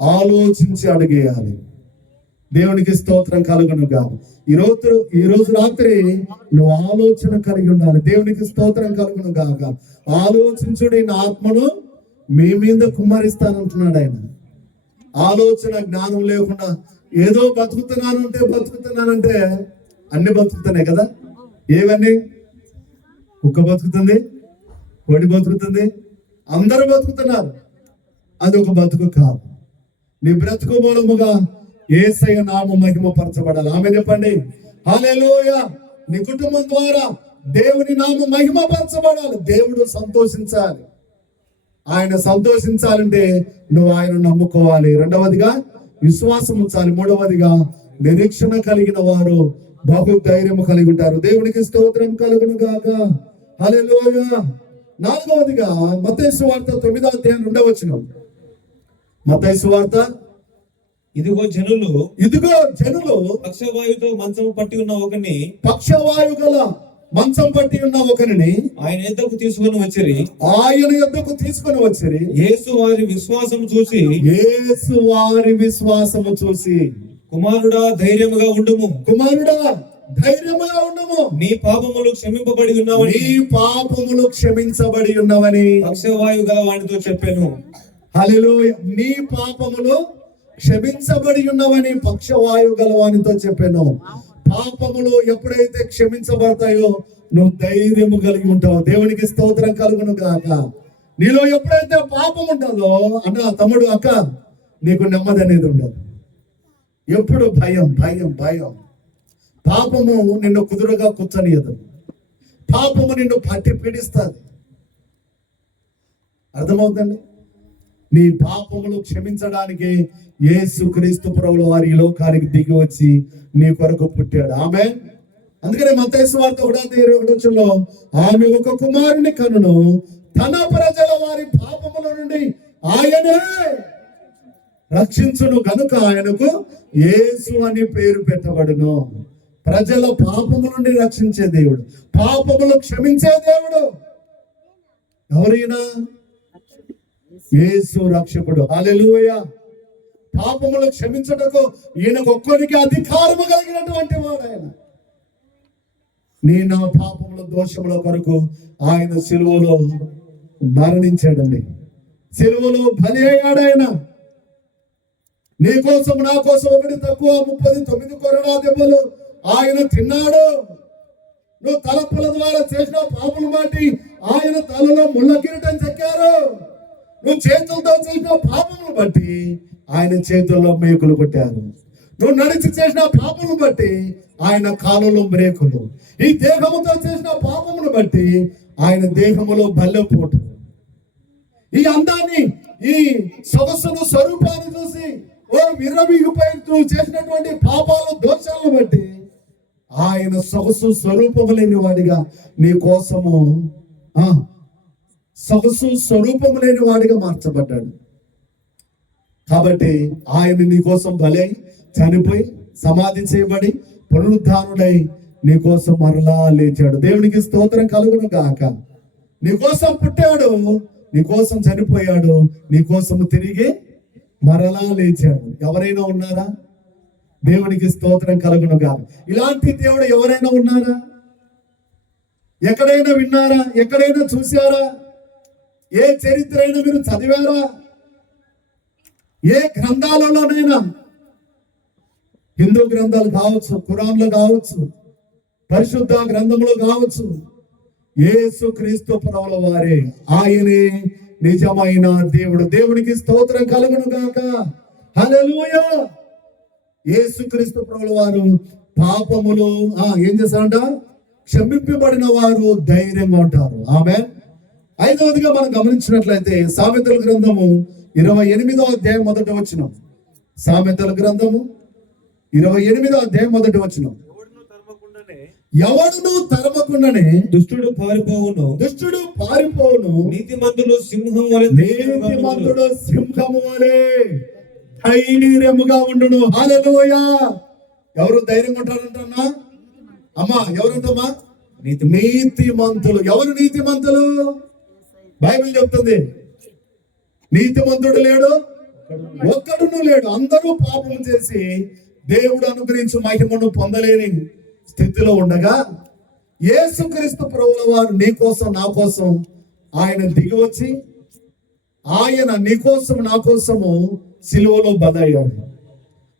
ఆలోచించి అడుగేయాలి. దేవునికి స్తోత్రం కలుగును గాక. ఈ రోజు రాత్రి నువ్వు ఆలోచన కలిగి ఉండాలి. దేవునికి స్తోత్రం కలుగును గాక. ఆలోచించుడి, నా ఆత్మను మీ మీద కుమ్మరిస్తానంటున్నాడు ఆయన. ఆలోచన జ్ఞానం లేకుండా ఏదో బతుకుతున్నానంటే అన్ని బతుకుతున్నాయి కదా. ఏవన్నీ? కుక్క బతుకుతుంది, కోడి బతుకుతుంది, అందరూ బతుకుతున్నారు. అది ఒక బతుకు కాదు. నీ బ్రతుకు మూలముగా యేసయ్య నామం మహిమ పరచబడాలి. ఆమె చెప్పండి హల్లెలూయా. నీ కుటుంబం ద్వారా దేవుని నామం మహిమ పరచబడాలి. దేవుడు సంతోషించాలి. ఆయన సంతోషించాలంటే నువ్వు ఆయన నమ్ముకోవాలి. 2వదిగా విశ్వాసం ఉంచాలి. 3వదిగా నిరీక్షణ కలిగిన వారు బహుధైర్యము కలిగి ఉంటారు. దేవునికి స్తోత్రం కలుగును గాక. హల్లెలూయా. 4వదిగా మత్తయి సువార్త 9వ అధ్యాయం 2వ వచనం. మత్తయి సువార్త, ఇదిగో జనులు పక్షవాయుతో మంచం పట్టి ఉన్న ఒకరిని, పక్షవాయు గల మంచం పట్టి ఉన్న ఒకరిని ఆయన యొద్దకు తీసుకొని వచ్చిరి. యేసు వారి విశ్వాసము చూసి కుమారుడా ధైర్యముగా ఉండుము, నీ పాపములు క్షమించబడి ఉన్నవని పక్షవాయు గల వానితో చెప్పాను. హల్లెలూయా. నీ పాపములు క్షమించబడి ఉన్నవని పక్షవాయు గలవానితో చెప్పాను. పాపములు ఎప్పుడైతే క్షమించబడతాయో నువ్వు ధైర్యము కలిగి ఉంటావు. దేవునికి స్తోత్రం కలుగును గాక. నీలో ఎప్పుడైతే పాపం ఉంటుందో అన్న తమ్ముడు అక్క, నీకు నెమ్మది అనేది ఉండదు. ఎప్పుడు భయం భయం భయం. పాపము నిన్ను కుదురుగా కూర్చొనియదు. పాపము నిన్ను పట్టి పీడిస్తుంది. అర్థమవుతుందండి? నీ పాపములు క్షమించడానికి యేసుక్రీస్తు ప్రభువు వారి ఈ లోకానికి దిగి వచ్చి నీ కొరకు పుట్టాడు. ఆమేన్. అందుకనే మత్తయి సువార్త 1:21 ఆమె ఒక కుమారుని కనును, తన ప్రజల వారి పాపముల నుండి ఆయనే రక్షించును గనుక ఆయనకు యేసు అని పేరు పెట్టబడును. ప్రజల పాపముల నుండి రక్షించే దేవుడు, పాపములు క్షమించే దేవుడు. ఎవరైనా యేసు రక్షకుడు. హల్లెలూయా. పాపములు క్షమించుటకు ఈయనకు ఒక్కరికి అధికారము కలిగినటువంటి వాడు ఆయన. నా పాపముల దోషముల కొరకు ఆయన సిలువలో మరణించాడండి. సిలువలో బలి అయ్యాడు ఆయన. నీ కోసం నా కోసం ఒకటి తక్కువ 39 కొరడా దెబ్బలు ఆయన తిన్నాడు. నువ్వు తలపుల ద్వారా చేసిన పాపను బట్టి ఆయన తలలో ముళ్ళ కిరీటం చెక్కారు. నువ్వు చేతులతో చేసిన పాపమును బట్టి ఆయన చేతుల్లో మేకులు కొట్టారు. నువ్వు నడిచి చేసిన పాపమును బట్టి ఆయన కాలులో బ్రేకులు. ఈ దేహముతో చేసిన పాపమును బట్టి ఆయన దేహములో బల్లెపోటు. ఈ అందాన్ని, ఈ సొగసును, స్వరూపాన్ని చూసి విర్రవీగిపై నువ్వు చేసినటువంటి పాపాలు, దోషాలను బట్టి ఆయన సొగసు స్వరూపము లేని వాడిగా నీ కోసము సొగసు స్వరూపము లేని వాడిగా మార్చబడ్డాడు. కాబట్టి ఆయన నీ కోసం బలై చనిపోయి సమాధి చేయబడి పునరుద్ధానుడై నీ కోసం మరలా లేచాడు. దేవునికి స్తోత్రం కలుగును గాక. నీ కోసం పుట్టాడు, నీ కోసం చనిపోయాడు, నీ కోసం తిరిగి మరలా లేచాడు. ఎవరైనా ఉన్నారా? దేవునికి స్తోత్రం కలుగును గాక. ఇలాంటి దేవుడు ఎవరైనా ఉన్నారా? ఎక్కడైనా విన్నారా? ఎక్కడైనా చూశారా? ఏ చరిత్ర అయినా మీరు చదివారా? ఏ గ్రంథాలలోనైనా, హిందూ గ్రంథాలు కావచ్చు, ఖురాన్లు కావచ్చు, పరిశుద్ధ గ్రంథములు కావచ్చు, యేసు క్రీస్తు ప్రభువుల వారే ఆయనే నిజమైన దేవుడు. దేవునికి స్తోత్రం కలుగును గాక. హల్లెలూయా. యేసు క్రీస్తు ప్రభువుల వారు పాపములు ఏం చేశారంట? క్షమింపబడిన వారు ధైర్యంగా ఉంటారు. ఆమేన్. 5వదిగా మనం గమనించినట్లయితే సామెతల గ్రంథము 28వ అధ్యాయం 1వ వచనం. సామెతల గ్రంథము 28వ అధ్యాయం 1వ వచనం. ఎవడును తరమకుండానే దుష్టుడు పారిపోవును, నీతిమంతుడు సింహము వలె ధైర్యముగా ఉండును. హల్లెలూయా. ఎవరు ధైర్యంగా ఉంటారంటన్నా? అమ్మా ఎవరంటమ్మా? నీతిమంతులు. ఎవరు నీతిమంతులు? బైబిల్ చెప్తుంది నీతిమంతుడు లేడు, ఒక్కడును లేడు. అందరూ పాపం చేసి దేవుడు అనుగ్రహించు మహిమను పొందలేని స్థితిలో ఉండగా యేసుక్రీస్తు ప్రభువుల వారు నీ కోసం నా కోసం ఆయన దిగి వచ్చి ఆయన నీ కోసం నా కోసము సిలువలో బలయ్యాడు.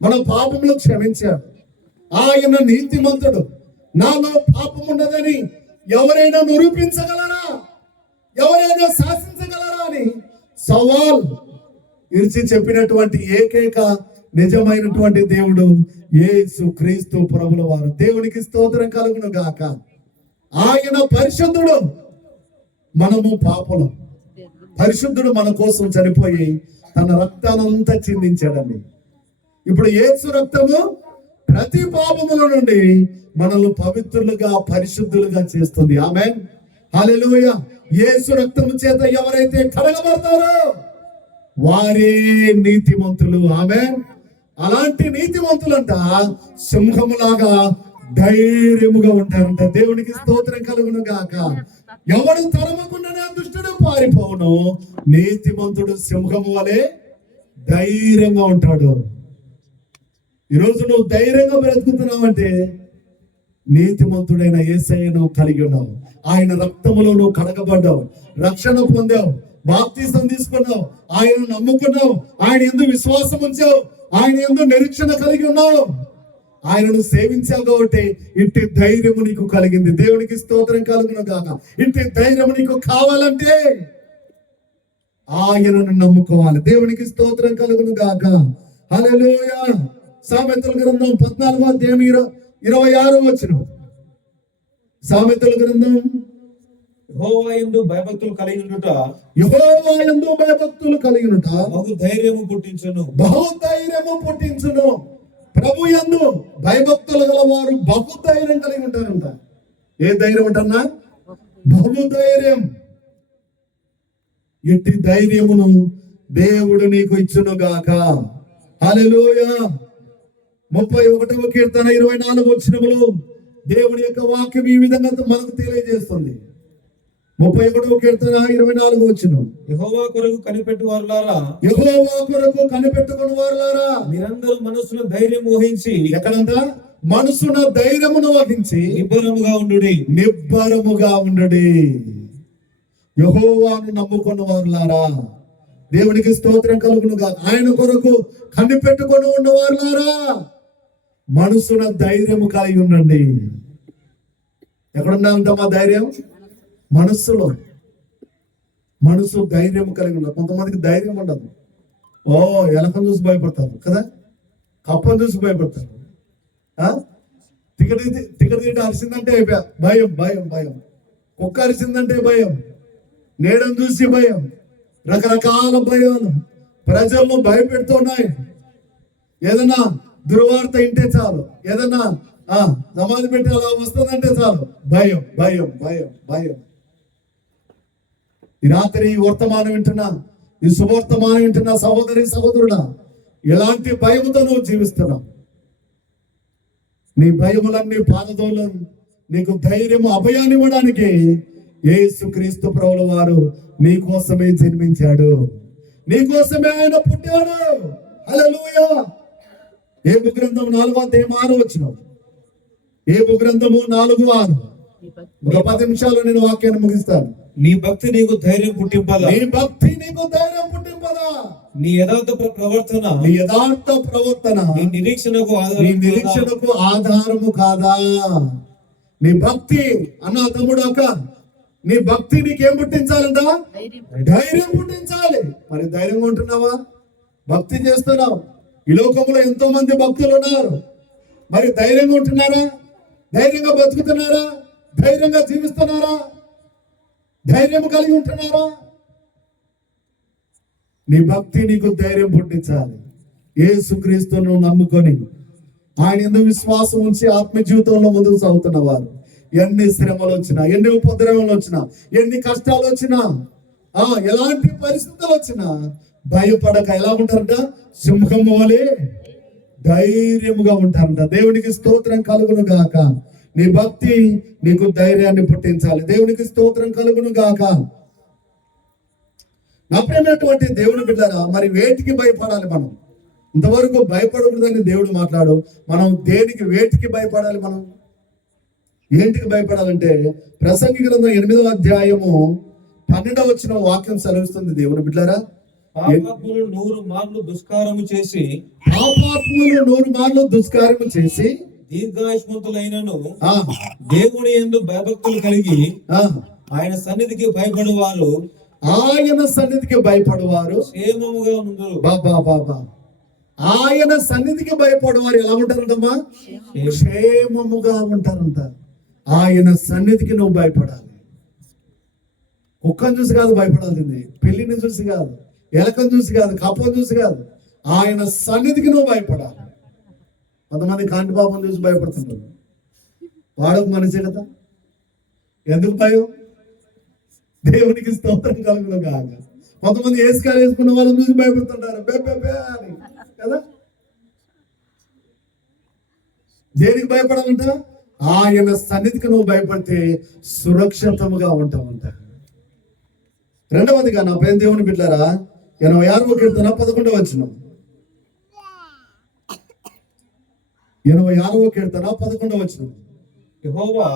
మన పాపములు క్షమించాడు. ఆయన నీతిమంతుడు. నాలో పాపం ఉన్నదని ఎవరైనా నిరూపించగలరా? ఎవరైనా శాసించగలరా అని సవాల్ ఇరిచి చెప్పినటువంటి ఏకైక నిజమైనటువంటి దేవుడు యేసు క్రీస్తు ప్రభువుల వారు. దేవునికి స్తోత్రం కలుగును గాక. ఆయన పరిశుద్ధుడు, మనము పాపలం. పరిశుద్ధుడు మన కోసం చనిపోయి తన రక్తానంతా చిందించాడండి. ఇప్పుడు యేసు రక్తము ప్రతి పాపముల నుండి మనల్ని పవిత్రులుగా, పరిశుద్ధులుగా చేస్తుంది. ఆమేన్. హల్లెలూయా. యేసు రక్తము చేత ఎవరైతే కడగబడతారో వారే నీతిమంతులు. ఆమేన్. అలాంటి నీతిమంతులంట సింహములాగా ధైర్యముగా ఉంటారంట. దేవునికి స్తోత్రం కలుగును గాక. ఎవడు తరమకుండానే దుష్టుడు పారిపోవును, నీతిమంతుడు సింహము వలె ధైర్యంగా ఉంటాడు. ఈరోజు నువ్వు ధైర్యంగా బ్రతుకుతున్నావంటే నీతిమంతుడైన యేసయ్యను కలిగి ఉన్నావు. ఆయన రక్తములో నువ్వు కడగబడ్డావు, రక్షణ పొందావు, బాప్తిసం తీసుకున్నావు, ఆయన నమ్ముకున్నావు, ఆయన యందు విశ్వాసం ఉంచావు, ఆయన యందు నిరీక్షణ కలిగి ఉన్నావు. ఆయనను సేవించావు కాబట్టి ఇంటి ధైర్యము నీకు కలిగింది. దేవునికి స్తోత్రం కలుగును గాక. ఇంటి ధైర్యము నీకు కావాలంటే ఆయనను నమ్ముకోవాలి. దేవునికి స్తోత్రం కలుగును గాక. హల్లెలూయా. సామెతల గ్రంథం 14వ అధ్యాయం 26వ వచనం. సామెతల గ్రంథం యెహోవా యందు భయభక్తులు కలిగి ఉండుట యెహోవా యందు భయభక్తులు కలిగి ఉండుట బహు ధైర్యము పుట్టించును. బహుధైర్యము పుట్టించును. ప్రభు యందు భయభక్తులు గల వారు బహుధైర్యం కలిగి ఉంటారంట. ఏ ధైర్యం అంటన్నా? బహుధైర్యం. ఇట్టి ధైర్యమును దేవుడు నీకు ఇచ్చును గాక. హల్లెలూయా. 31వ కీర్తన 24వ వచనములో దేవుని యొక్క వాక్యం ఈ విధంగా మనకు తెలియజేస్తుంది. 31వ కీర్తన 24వ వచనం. యెహోవా కొరకు కనిపెట్టు వారులారా, యెహోవా కొరకు కనిపెట్టుకుని వారులారా, మీరందరూ మనసున ధైర్యం వహించి, ఎక్కడంతా మనసున ధైర్యమును వహించి నిబ్బరముగా ఉండుడి. నిబ్బరముగా ఉండుడి. యెహోవాను నమ్ముకున్న వారులారా, దేవునికి స్తోత్రం కలుగును గాక. ఆయన కొరకు కనిపెట్టుకొని ఉన్నవారులారా, మనసున ధైర్యము కలిగి ఉండండి. ఎక్కడున్నామంట మా ధైర్యం? మనస్సులో. మనసు ధైర్యం కలిగి ఉండదు. కొంతమందికి ధైర్యం ఉండదు. ఓ ఎలకను చూసి భయపడతారు కదా, కప్పను చూసి భయపడతారు. తికటి అరిసిందంటే అయిపోయా భయం భయం భయం. కుక్క అరిసిందంటే భయం, నీడను చూసి భయం, రకరకాల భయాలు ప్రజలను భయపెడుతున్నాయి. ఏదన్నా దుర్వార్త ఇంటే చాలు, ఏదన్నా సమాధి పెట్టి అలా వస్తుందంటే చాలు భయం భయం భయం భయం. ఈ రాత్రి ఈ వర్తమానం వింటున్నా, ఈ శుభవర్తమానం వింటున్నా సహోదరి సహోదరుడా, ఎలాంటి భయముతో నువ్వు జీవిస్తున్నావు? నీ భయములన్నీ పారదోలు. నీకు ధైర్యము అభయాన్ని ఇవ్వడానికి యేసుక్రీస్తు ప్రభుల వారు నీ కోసమే జన్మించాడు, నీ కోసమే ఆయన పుట్టాడు. హల్లెలూయా. ఏబు గ్రంథం 4వ అధ్యాయం 6వ వచనం. ఏబు గ్రంథము 4:6. ఒక 10 నిమిషాలు నేను వాక్యాన్ని ముగిస్తాను. నీ భక్తి నీకు ధైర్యం పుట్టింపదా? నీ భక్తి నీకు ధైర్యం పుట్టింపదా? నీ యథార్థ ప్రవర్తన, నీ యథార్థ ప్రవర్తన నీ నిరీక్షణకు ఆధారము కాదా? నీ భక్తి అన్న తమ్ముడు అక్క, నీ భక్తి నీకేం పుట్టించాలంట? ధైర్యం పుట్టించాలి. మరి ధైర్యంగా ఉంటున్నావా? భక్తి చేస్తున్నావు. ఈ లోకంలో ఎంతో మంది భక్తులు ఉన్నారు. మరి ధైర్యంగా ఉంటున్నారా? ధైర్యంగా బతుకుతున్నారా? ధైర్యంగా జీవిస్తున్నారా? ధైర్యం కలిగి ఉంటున్నారా? నీ భక్తి నీకు ధైర్యం పుట్టించాలి. యేసుక్రీస్తును నమ్ముకొని ఆయన యందు విశ్వాసం ఉంచి ఆత్మ జీవితంలో ముందుకు సాగుతున్న వారు ఎన్ని శ్రమలు వచ్చినా, ఎన్ని ఉపద్రవాలు వచ్చినా, ఎన్ని కష్టాలు వచ్చినా, ఎలాంటి పరిస్థితులు వచ్చినా భయపడక ఎలా ఉంటారంట? సింహం వలె ధైర్యముగా ఉంటారంట. దేవునికి స్తోత్రం కలుగును గాక. నీ భక్తి నీకు ధైర్యాన్ని పుట్టించాలి. దేవునికి స్తోత్రం కలుగును గాక. నా ప్రియమైనటువంటి దేవుని బిడ్డలారా, మరి వేటికి భయపడాలి? మనం ఇంతవరకు భయపడకూడదని దేవుడు మాట్లాడు. మనం దేనికి వేటికి భయపడాలి? మనం ఏంటికి భయపడాలంటే ప్రసంగి గ్రంథం 8వ అధ్యాయము 12వ వచనం వాక్యం సెలవిస్తుంది. దేవుని బిడ్డలారా, పాపాత్ములు 100 మార్లు దుష్కారము చేసి, పాపాత్ములు 100 మార్లు దుష్కారము చేసి దీర్ఘాయుష్మంతులైనను దేవుని యందు భయభక్తులు కలిగి ఆయన సన్నిధికి భయపడువారు, ఆయన సన్నిధికి భయపడువారు క్షేమముగా ఉందురు. బాబా బాబా. ఆయన సన్నిధికి భయపడేవారు ఎలా ఉంటారంటమ్మా? క్షేమముగా ఉంటారంట. ఆయన సన్నిధికి నువ్వు భయపడాలి. కుక్కను చూసి కాదు భయపడాల్సింది, పెళ్లిని చూసి కాదు, ఎలకను చూసి కాదు, కప్పను చూసి కాదు, ఆయన సన్నిధికి నువ్వు భయపడాలి. కొంతమంది కాంతిబాబుని చూసి భయపడుతుంటారు. వాడొక మనిషే కదా, ఎందుకు భయం? దేవునికి స్తోత్రం కలుగును గాక. కొంతమంది ఏసుకాలు వేసుకున్న వాళ్ళని చూసి భయపడుతుంటారు అని కదా. దేనికి భయపడాలంట? ఆయన సన్నిధికి నువ్వు భయపడితే సురక్షితముగా ఉంటావంట. రెండవదిగా నా ప్రేమ దేవుని బిడ్డలారా, 86వ కీర్తన 11వ వచనం. 86వ కీర్తన 11వ వచనం. యెహోవా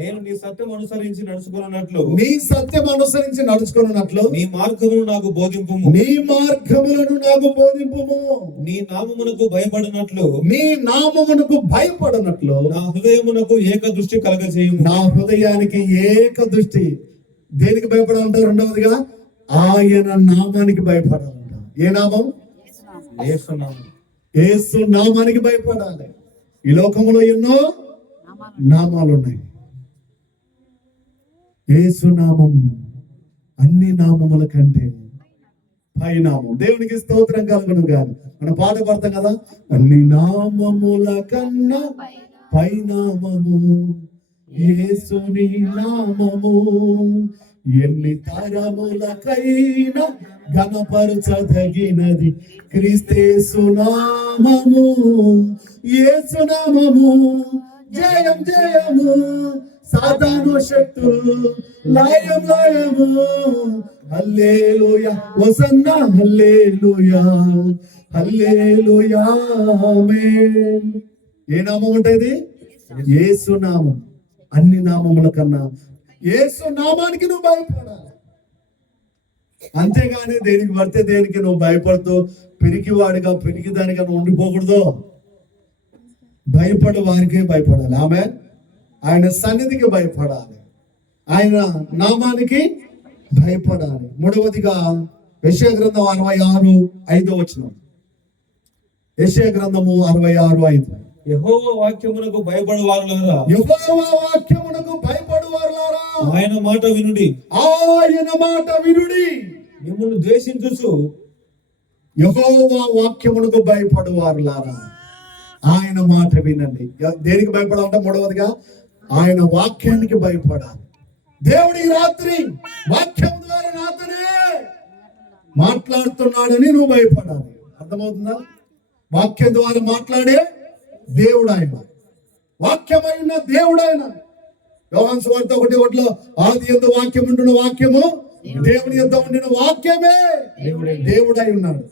నేను నీ సత్యం అనుసరించి నడుచుకున్నట్లు నీ సత్యం అనుసరించి నడుచుకున్నట్లు నీ మార్గమును నాకు బోధింపుము. నీ మార్గములను నాకు బోధింపుము. నీ నామమునకు భయపడినట్లు నీ నామమునకు భయపడనట్లు నా హృదయమునకు ఏక దృష్టి కలగజేయుము. నా హృదయానికి ఏక దృష్టి. దేనికి భయపడాలంట? రెండవదిగా ఆయన నామానికి భయపడాలంట. ఏ నామం? యేసు నామం. యేసు నామానికి భయపడాలి. ఈ లోకంలో ఎన్నో నామాలు ఉన్నాయి. యేసు నామం అన్ని నామముల కంటే పైనామం. దేవునికి స్తోత్రం కలుగును గాని. మన పాట పడతాం కదా, అన్ని నామముల కన్నా పైనామము యేసుని నామము, ఎన్ని తరములకైనా ఘనపరచదగినది క్రీస్తేసు నామము. యేసు నామము జయం జయము, సాతాను శక్తులు లయం లయము. హల్లెలూయా హోసన్నా హల్లెలూయా హల్లెలూయా ఆమేన్. ఏ నామం ఉంటుంది? యేసు నామం. అన్ని నామముల కన్నా యేసు నామానికి నువ్వు భయపడాలి. అంతేగాని దేనికి పడితే దేనికి నువ్వు భయపడుతూ పిరికివాడిగా పిరికిదానిగా నువ్వు ఉండిపోకూడదు. భయపడే వారికే భయపడాలి. ఆమె ఆయన సన్నిధికి భయపడాలి, ఆయన నామానికి భయపడాలి. మూడవదిగా యెషయా గ్రంథం 66:5. యెషయా గ్రంథము 66:5. యెహోవా వాక్యమునకు భయపడు వారులారా, యెహోవా వాక్యమునకు భయపడు వారులారా, ఆయన మాట వినుడి, ఆయన మాట వినుడి. మిమ్మల్ని ద్వేషించుచు యెహోవా వాక్యమునకు భయపడు వారులారా, ఆయన మాట వినండి. దేనికి భయపడాలంటే మూడవదిగా ఆయన వాక్యానికి భయపడాలి. దేవుడు ఈ రాత్రి వాక్యం ద్వారా నాతోనే మాట్లాడుతున్నాడని నువ్వు భయపడాలి. అర్థమవుతుందా? వాక్యం ద్వారా మాట్లాడే దేవుడు ఆయన, వాక్యమై ఉన్న దేవుడు ఆయన. యోహాను సువార్త 1:1 ఆది యందు వాక్యం ఉండును, వాక్యము దేవుని యొద్ద ఉండిన వాక్యమే దేవుడై ఉన్నాడు.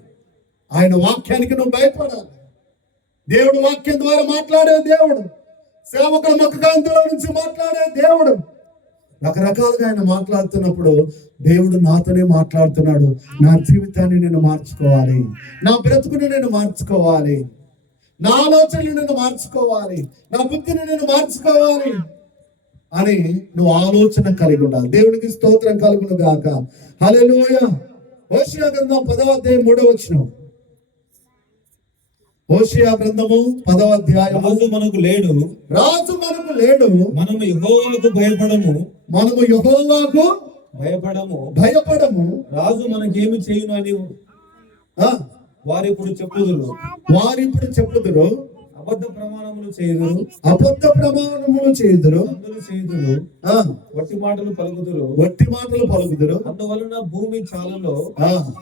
ఆయన వాక్యానికి నువ్వు భయపడాలి. దేవుడు వాక్యం ద్వారా మాట్లాడే దేవుడు, సేవకుల ముఖకాంతిలో నుంచి మాట్లాడే దేవుడు. రకరకాలుగా ఆయన మాట్లాడుతున్నప్పుడు దేవుడు నాతోనే మాట్లాడుతున్నాడు. నా జీవితాన్ని నేను మార్చుకోవాలి, నా బ్రతుకుని నేను మార్చుకోవాలి, నా ఆలోచనలు నేను మార్చుకోవాలి, నా బుద్ధిని నేను మార్చుకోవాలి అని నువ్వు ఆలోచన కలిగి ఉండాలి. దేవునికి స్తోత్రం కలుగును గాక. హల్లెలూయా. హోషేయ గ్రంథం 10:3. హోషేయ గ్రంథము 10. రాజు మనకు లేడు, రాజు మనకు లేడు, మనము యెహోవాకు భయపడము, మనము యెహోవాకు భయపడము. రాజు మనకేమి చేయును అని వారిప్పుడు చెప్పుదురు. అబద్ధ ప్రమాణములు చేయుదురు, వట్టి మాటలు పలుకుదురు. అందువలన భూమి చాలలో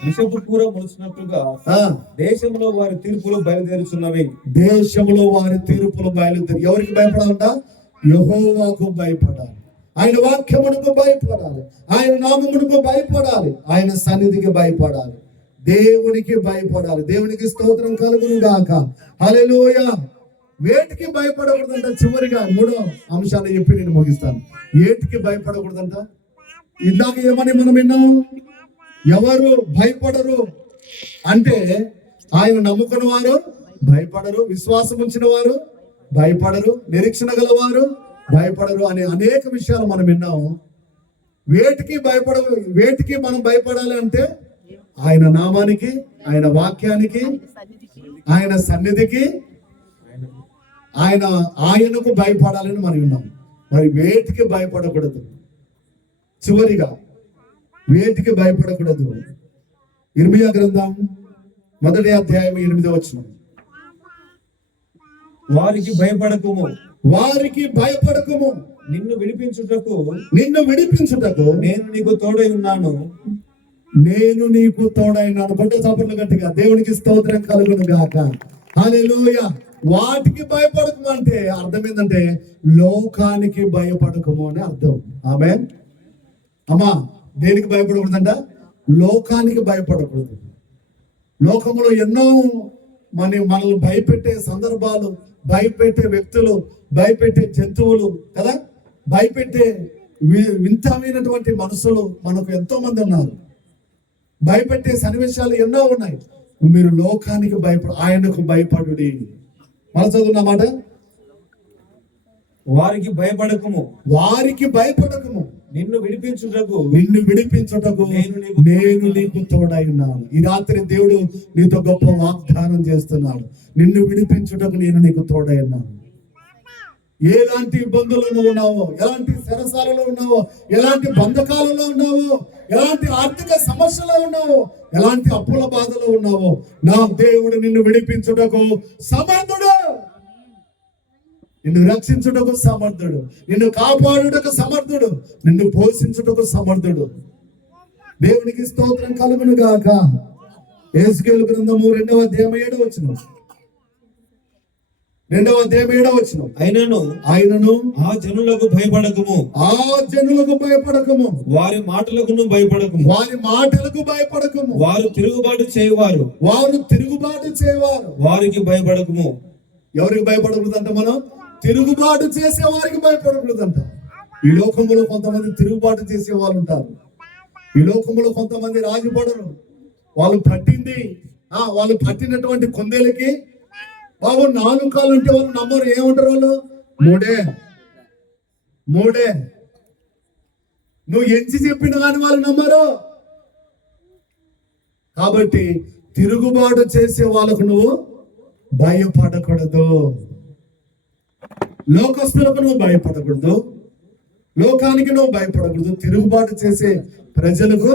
విషపు కూర మొలిచినట్లుగా దేశంలో వారి తీర్పులు బయలుదేరుచున్నవి. ఎవరికి భయపడాలంట? యెహోవాకు భయపడాలి, ఆయన వాక్యమునకు భయపడాలి, ఆయన నామమునకు భయపడాలి, ఆయన సన్నిధికి భయపడాలి, దేవునికి భయపడాలి. దేవునికి స్తోత్రం కలుగును గాక. హల్లెలూయా. వేటికి భయపడకూడదంట. చివరిగా 3 అంశాలు చెప్పి నేను ముగిస్తాను. వేటికి భయపడకూడదంట. ఇందాక ఏమని మనం విన్నాం? ఎవరు భయపడరు అంటే ఆయన నమ్ముకున్న వారు భయపడరు, విశ్వాసం ఉంచిన వారు భయపడరు, నిరీక్షణ గలవారు భయపడరు అనే అనేక విషయాలు మనం విన్నాం. వేటికి మనం భయపడాలి అంటే ఆయన నామానికి, ఆయన వాక్యానికి, ఆయన సన్నిధికి, ఆయనకు భయపడాలని మనం విన్నాం. మరి వేటికి భయపడకూడదు. చివరిగా వేటికి భయపడకూడదు. ఇర్మియా గ్రంథం 1:8. వారికి భయపడకుము, నిన్ను విడిపించుటకు నేను నీకు తోడై ఉన్నాను. గొడ్డ చప్పట్లు గట్టిగా దేవునికి స్తోత్రం కలుగును గాక. హల్లెలూయా. వాటికి భయపడకము అంటే అర్థం ఏంటంటే లోకానికి భయపడకము అని అర్థం. ఆమేన్. అమ్మా, దేనికి భయపడకూడదంట? లోకానికి భయపడకూడదు. లోకంలో ఎన్నో మనల్ని భయపెట్టే సందర్భాలు, భయపెట్టే వ్యక్తులు, భయపెట్టే జంతువులు కదా, భయపెట్టే వింతమైనటువంటి మనుషులు మనకు ఎంతో మంది ఉన్నారు. భయపెట్టే సన్నివేశాలు ఎన్నో ఉన్నాయి. మీరు లోకానికి ఆయనకు భయపడుడి. మన చదువున్నమాట, వారికి భయపడకము, వారికి భయపడకము, నిన్ను విడిపించుటకు నేను నీకు తోడై ఉన్నాను. ఈ రాత్రి దేవుడు నీతో గొప్ప వాగ్దానం చేస్తున్నాడు. నిన్ను విడిపించుటకు నేను నీకు తోడై ఉన్నాను. ఎలాంటి ఇబ్బందులలో ఉన్నావో, ఎలాంటి సరసాలలో ఉన్నావో, ఎలాంటి బంధకాలలో ఉన్నావో, ఎలాంటి ఆర్థిక సమస్యలో ఉన్నావో, ఎలాంటి అప్పుల బాధలో ఉన్నావో, నా దేవుడు నిన్ను విడిపించుటకు సమర్థుడు. నిన్ను రక్షించుటకు సమర్థుడు, నిన్ను కాపాడుటకు సమర్థుడు, నిన్ను పోషించుటకు సమర్థుడు. దేవునికి స్తోత్రం కలుగును గాక. యేసుకేలు గ్రంథము 2వ అధ్యాయం 7వ వచనం. 2వ అధ్యాయం 7వ వచనం. ఆయనను ఆ జనులకు భయపడకము, వారి మాటలకు భయపడకము, వారు తిరుగుబాటు చేయవారు, వారికి భయపడకము. ఎవరికి భయపడకూడదంట? మనం తిరుగుబాటు చేసే వారికి భయపడకూడదంట. ఈ లోకంలో కొంతమంది తిరుగుబాటు చేసే వాళ్ళు ఉంటారు. ఈ లోకంలో కొంతమంది రాజుపడరు. వాళ్ళు పట్టినటువంటి కొందేలకి బాబు 4 కాళ్ళు ఉంటే వాళ్ళు నమ్మరు. ఏమంటారు వాళ్ళు? మూడే. నువ్వు ఎంచి చెప్పిన కానీ వాళ్ళు నమ్మరు. కాబట్టి తిరుగుబాటు చేసే వాళ్ళకు నువ్వు భయపడకూడదు. లోకస్తులకు నువ్వు భయపడకూడదు, లోకానికి నువ్వు భయపడకూడదు. తిరుగుబాటు చేసే ప్రజలకు,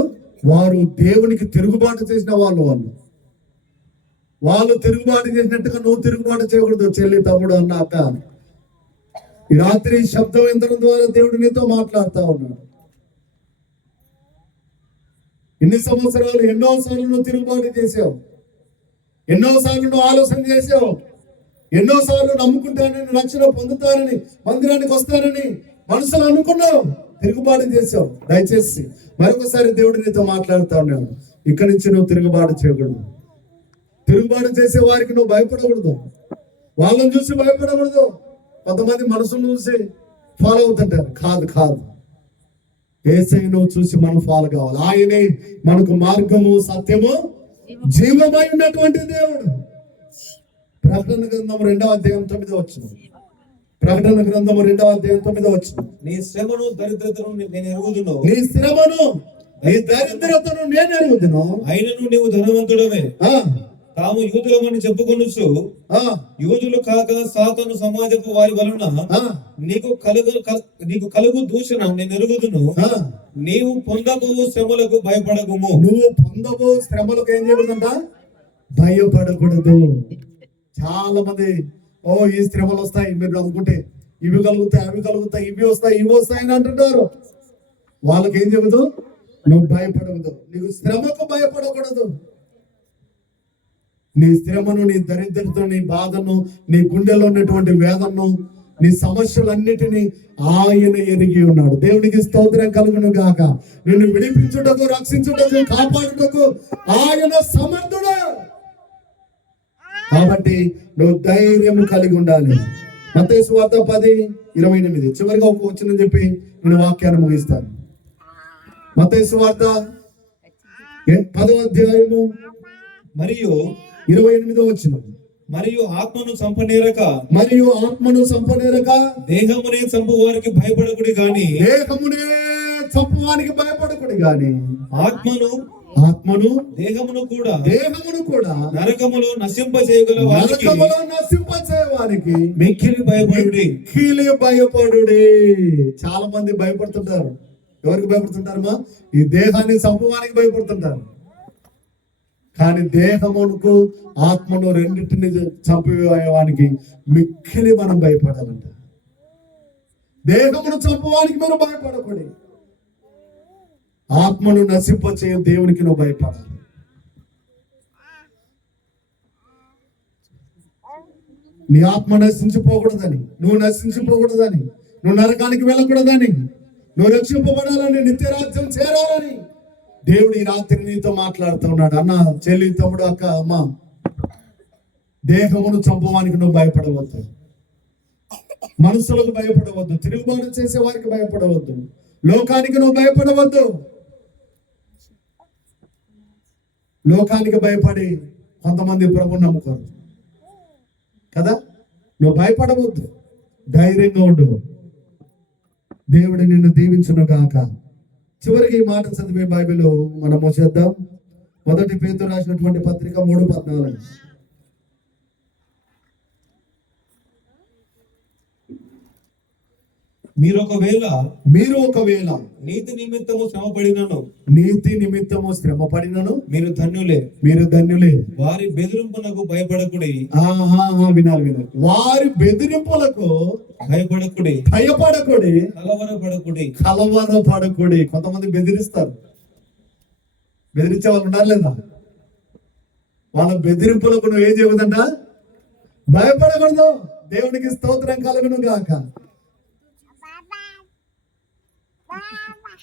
వారు దేవునికి తిరుగుబాటు చేసిన వాళ్ళు తిరుగుబాటు చేసినట్టుగా నువ్వు తిరుగుబాటు చేయకూడదు. చెల్లి, తమ్ముడు, అన్న, అక్క, ఈ రాత్రి శబ్దం యంత్రం ద్వారా దేవుడు నీతో మాట్లాడుతూ ఉన్నాడు. ఇన్ని సంవత్సరాలు ఎన్నోసార్లు నువ్వు తిరుగుబాటు చేసావు, ఎన్నోసార్లు నువ్వు ఆలోచన చేసావు, ఎన్నోసార్లు నమ్ముకుంటానని, రక్షణ పొందుతానని, మందిరానికి వస్తానని మనసులో అనుకున్నావు, తిరుగుబాటు చేసావు. దయచేసి మరొకసారి దేవుడు నీతో మాట్లాడుతా ఉన్నాడు. ఇక్కడి నుంచి నువ్వు తిరుగుబాటు చేయకూడదు. తిరుగుబాటు చేసే వారికి నువ్వు భయపడకూడదు, వాళ్ళని చూసి భయపడకూడదు. కొంతమంది మనసును చూసి ఫాలో అవుతుంటారు. కాదు, యేసయ్యను నువ్వు చూసి మనం ఫాలో కావాలి. ఆయనే మనకు మార్గము, సత్యము, జీవమై ఉన్నటువంటి దేవుడు. ప్రకటన గ్రంథము 2వ అధ్యాయం 9వ వచనం. ప్రకటన గ్రంథము 2వ అధ్యాయం 9వ వచనం. నీ శ్రమను దరిద్రతను నేను ఎరుగుదును, అయినను నీవు ధనవంతుడవే. తాము యూదులమని చెప్పుకొనుచు యూదులు కాక సాతాను సమాజపు వారి వలన నీకు కలుగు దూషణ నేను ఎరుగుదును. నీవు పొందబో శ్రమలకు భయపడకుము. నువ్వు పొందబో శ్రమలకు ఏం చేయకూడదంట? భయపడకూడదు. చాలా మంది ఈ శ్రమలు వస్తాయి, మీరు అనుకుంటే ఇవి కలుగుతాయి, అవి కలుగుతాయి, ఇవి వస్తాయి అని అంటుంటారు. వాళ్ళకి ఏం చెబుతూ? నువ్వు భయపడకూడదు, నీకు శ్రమకు భయపడకూడదు. నీ శ్రమను, నీ దరిద్రతను, నీ బాధను, నీ గుండెలో ఉన్నటువంటి వేదనను, నీ సమస్యలన్నిటినీ ఆయన ఎరిగి ఉన్నాడు. దేవునికి స్తోత్రం కలుగును గాక. నిన్ను విడిపించుటకు, రక్షించుటకు, కాపాడుటకు ఆయన సమర్థుడు. కాబట్టి నువ్వు ధైర్యం కలిగి ఉండాలి. మత్తయి సువార్త 10:28. చివరిగా ఒక వచనం చెప్పి నేను వాక్యాన్ని ముగిస్తాను. మత్తయి సువార్త 10వ అధ్యాయము మరియు 28వ వచనం. మరియు ఆత్మను చంపనేరక దేహమునే చంపు వారికి భయపడకుడి గాని, ఆత్మను దేహమును కూడా నరకములో నశింపచేయగల వారికి మిక్కిలి భయపడుడి. చాలా మంది భయపడుతుంటారు. ఎవరికి భయపడుతుంటారమ్మా? ఈ దేహాన్ని చంపడానికి భయపడుతుంటారు. కానీ దేహమునకు, ఆత్మను రెండింటిని చంపేవానికి మిక్కిలి మనం భయపడాలంట. దేహమును చంపడానికి మనం భయపడకూడదు, ఆత్మను నశింపచే దేవునికి నువ్వు భయపడాలి. నీ ఆత్మ నశించిపోకూడదని, నువ్వు నశించిపోకూడదని, నువ్వు నరకానికి వెళ్ళకూడదని, నువ్వు రక్షింపబడాలని, నిత్యరాజ్యం చేరాలని దేవుడు ఈ రాత్రి నీతో మాట్లాడుతూ ఉన్నాడు. అన్న, చెల్లి, తమ్ముడు, అక్క, అమ్మ, దేహమును చంపడానికి నువ్వు భయపడవద్దు. మనుషులకు భయపడవద్దు, తిరుగుబాటు చేసే వారికి భయపడవద్దు, లోకానికి నువ్వు భయపడవద్దు. లోకానికి భయపడి కొంతమంది ప్రభుని నమ్ముకోరు కదా. నువ్వు భయపడవద్దు, ధైర్యంగా ఉండు. దేవుడు నిన్ను దీవించును గాక. చివరికి ఈ మాట చదివే బైబిల్ మనము చేద్దాం. 1 పేతురు రాసినటువంటి పత్రిక 3:14. మీరు ఒకవేళ నీతి నిమిత్తము శ్రమ పడినను మీరు ధన్యులే. వారి బెదిరింపునకు భయపడకుడి. వినాలి. వారి బెదిరింపులకు భయపడకుడి, కలవరపడకుడి. కొంతమంది బెదిరిస్తారు. బెదిరించే వాళ్ళు ఉన్నారు లేదా? వాళ్ళ బెదిరింపులకు నువ్వు ఏం చేయవద్దంట, భయపడకూడదు. దేవునికి స్తోత్రం కలుగును గాక.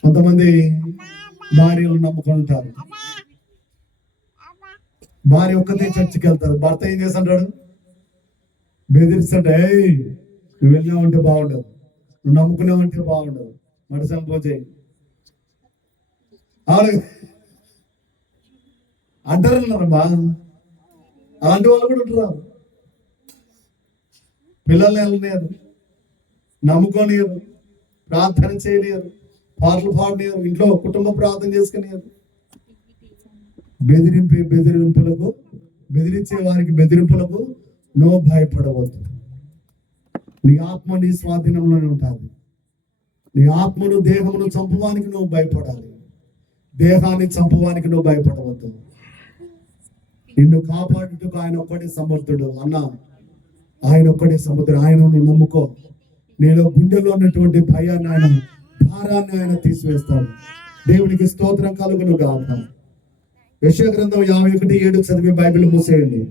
కొంతమంది భార్యలు నమ్ముకుంటారు. భార్య ఒక్కతే చర్చికి వెళ్తారు. భర్త ఏం చేస్తుంటాడు? బెదిరిస్తుంటే, నువ్వు వెళ్ళినావంటే బాగుండదు, నువ్వు నమ్ముకున్నావంటే బాగుండదు, మడసం పోచేయి అంటారన్నారమ్మా. అలాంటి వాళ్ళు కూడా ఉంటారు. పిల్లల్ని వెళ్ళలేరు, నమ్ముకోనియరు, ప్రార్థన చేయలేరు, పాటలు పాడలేరు, ఇంట్లో కుటుంబ ప్రార్థన చేసుకునేరు. బెదిరించే వారికి బెదిరింపులకు నువ్వు భయపడవద్దు. నీ ఆత్మ నీ స్వాధీనంలోనే ఉంటుంది. నీ ఆత్మను దేహమును చంపడానికి నువ్వు భయపడాలి. దేహాన్ని చంపడానికి నువ్వు భయపడవద్దు. నిన్ను కాపాడుటకు ఆయన ఒక్కడే సమర్థుడు అన్న. ఆయన ఒక్కడే సమర్థుడు. ఆయనను నమ్ముకో. నీలో గుండెలో ఉన్నటువంటి భయాన్ని ఆయన, భారాన్ని ఆయన తీసివేస్తాడు. దేవునికి స్తోత్రం కలుగును గాక. యెషయా గ్రంథం 51:7 చదివి బైబిల్ మూసేయండి.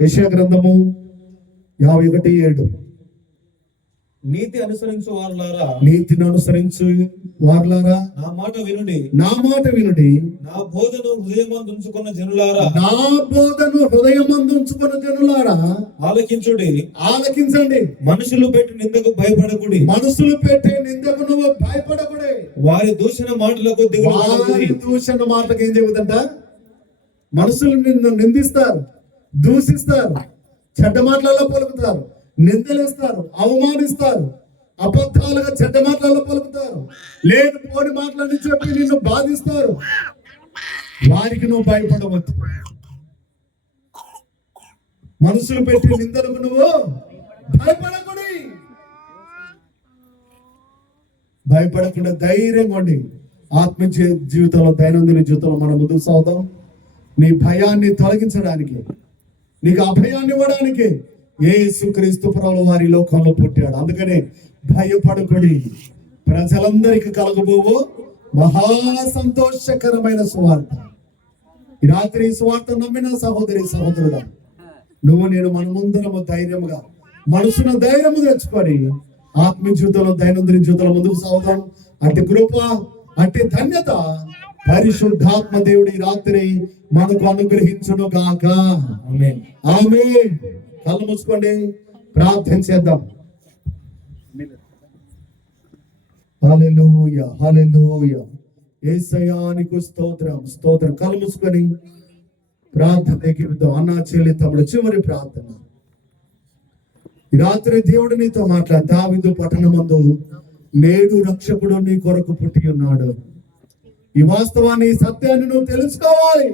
యెషయా గ్రంథము 51:7. నీతిని అనుసరించు వారులారా నా మాట వినుడి. నా బోధను హృదయమందుంచుకున్న జనులారా ఆలకించండి. మనుషులు పెట్టి నిందకు భయపడకుడి. నువ్వు భయపడకుడి. వారి దూషణ మాటలకు దూషణ మాటలకు ఏం చెబుతుంట? మనుషులు నిన్ను నిందిస్తారు, దూషిస్తారు, చెడ్డ మాటలలో పలుకుతారు, నిందలేస్తారు, అవమానిస్తారు, అబద్ధాలుగా చెడ్డ మాటలలో పలుకుతారు, లేని పోని మాటలని చెప్పి నిన్ను బాధిస్తారు. వారికి నువ్వు భయపడవద్దు. మనుషులు పెట్టి నిందలకు నువ్వు భయపడకుండా ధైర్యంగా ఉండి ఆత్మ జీవితంలో, దైనందిన జీవితంలో మనం ముందుకు సాగుతాం. నీ భయాన్ని తొలగించడానికి, నీకు అభయాన్ని ఇవ్వడానికి యేసుక్రీస్తు ప్రభువు వారి లోకంలో పుట్టాడు. అందుకనే భయపడకుడి. ప్రజలందరికీ కలగబోవు మహా సంతోషకరమైన సువార్త. ఈ రాత్రి ఈ సువార్త నమ్మిన సహోదరి సహోదరుడా, నువ్వు నేను మనమందరము ధైర్యముగా, మనసును ధైర్యము తెచ్చుకొని ఆత్మీయ జీవితంలో, దైనందిన జీవితంలో ముందుకు సాగుతాం. అట్టి కృప, అట్టి ధన్యత పరిశుద్ధాత్మ దేవుడి రాత్రి మనకు అనుగ్రహించును గాక. ఆమేన్. కళ్ళు మూసుకోండి, ప్రార్థన చేద్దాం. హల్లెలూయా, హల్లెలూయా. యేసయ్యా నీకు స్తోత్రం, స్తోత్రం. కళ్ళు మూసుకొని ప్రార్థన ఎగిరిద్దాం. అన్నా, చెల్లి, తమ్ముడు, చివరి ప్రార్థన. ఈ రాత్రి దేవుడు నీతో మాట్లాడు. దావీదు పట్టణమందు నేడు రక్షకుడు నీ కొరకు పుట్టి ఉన్నాడు. ఈ వాస్తవాన్ని, ఈ సత్యాన్ని నువ్వు తెలుసుకోవాలి.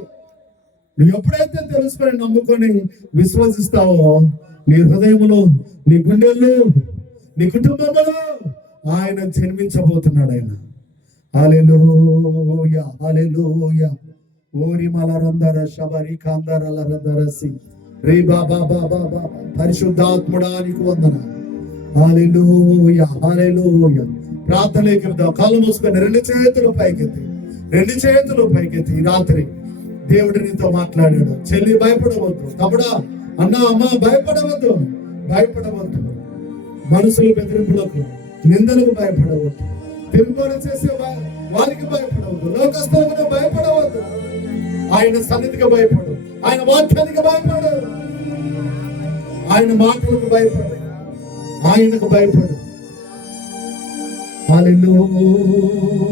నువ్వు ఎప్పుడైతే తెలుసుకొని, నమ్ముకొని, విశ్వసిస్తావో, నీ హృదయములో, నీ గుండెల్లో, నీ కుటుంబంలో ఆయన జన్మించబోతున్నాడు. ఆయన హల్లెలూయా, హల్లెలూయా. ఓరి మలరందర శబరి కాందరలరదరసి రే బాబా బాబా బాబా. పరిశుద్ధాత్ముడానికి వందన. హల్లెలూయా, హల్లెలూయా. ప్రార్థనలోకి వెళ్దాం. కళ్ళు మూసుకొని రెండు చేతులు పైకెత్తి. ఈ రాత్రి దేవుడు నీతో మాట్లాడాడు. చెల్లి, భయపడవద్దు. తమ్ముడా, అన్నా, అమ్మ, భయపడవద్దు. మనుషుల బెదిరింపులకు, నిందలకు భయపడవద్దు. తిరుగుబాటు చేసే వారికి భయపడవద్దు. లోకస్తులకు భయపడవద్దు. ఆయన సన్నిధికి భయపడు, ఆయన వాక్యానికి భయపడు, ఆయన మాటలకు భయపడు, ఆయనకు భయపడు. హల్లెలూయా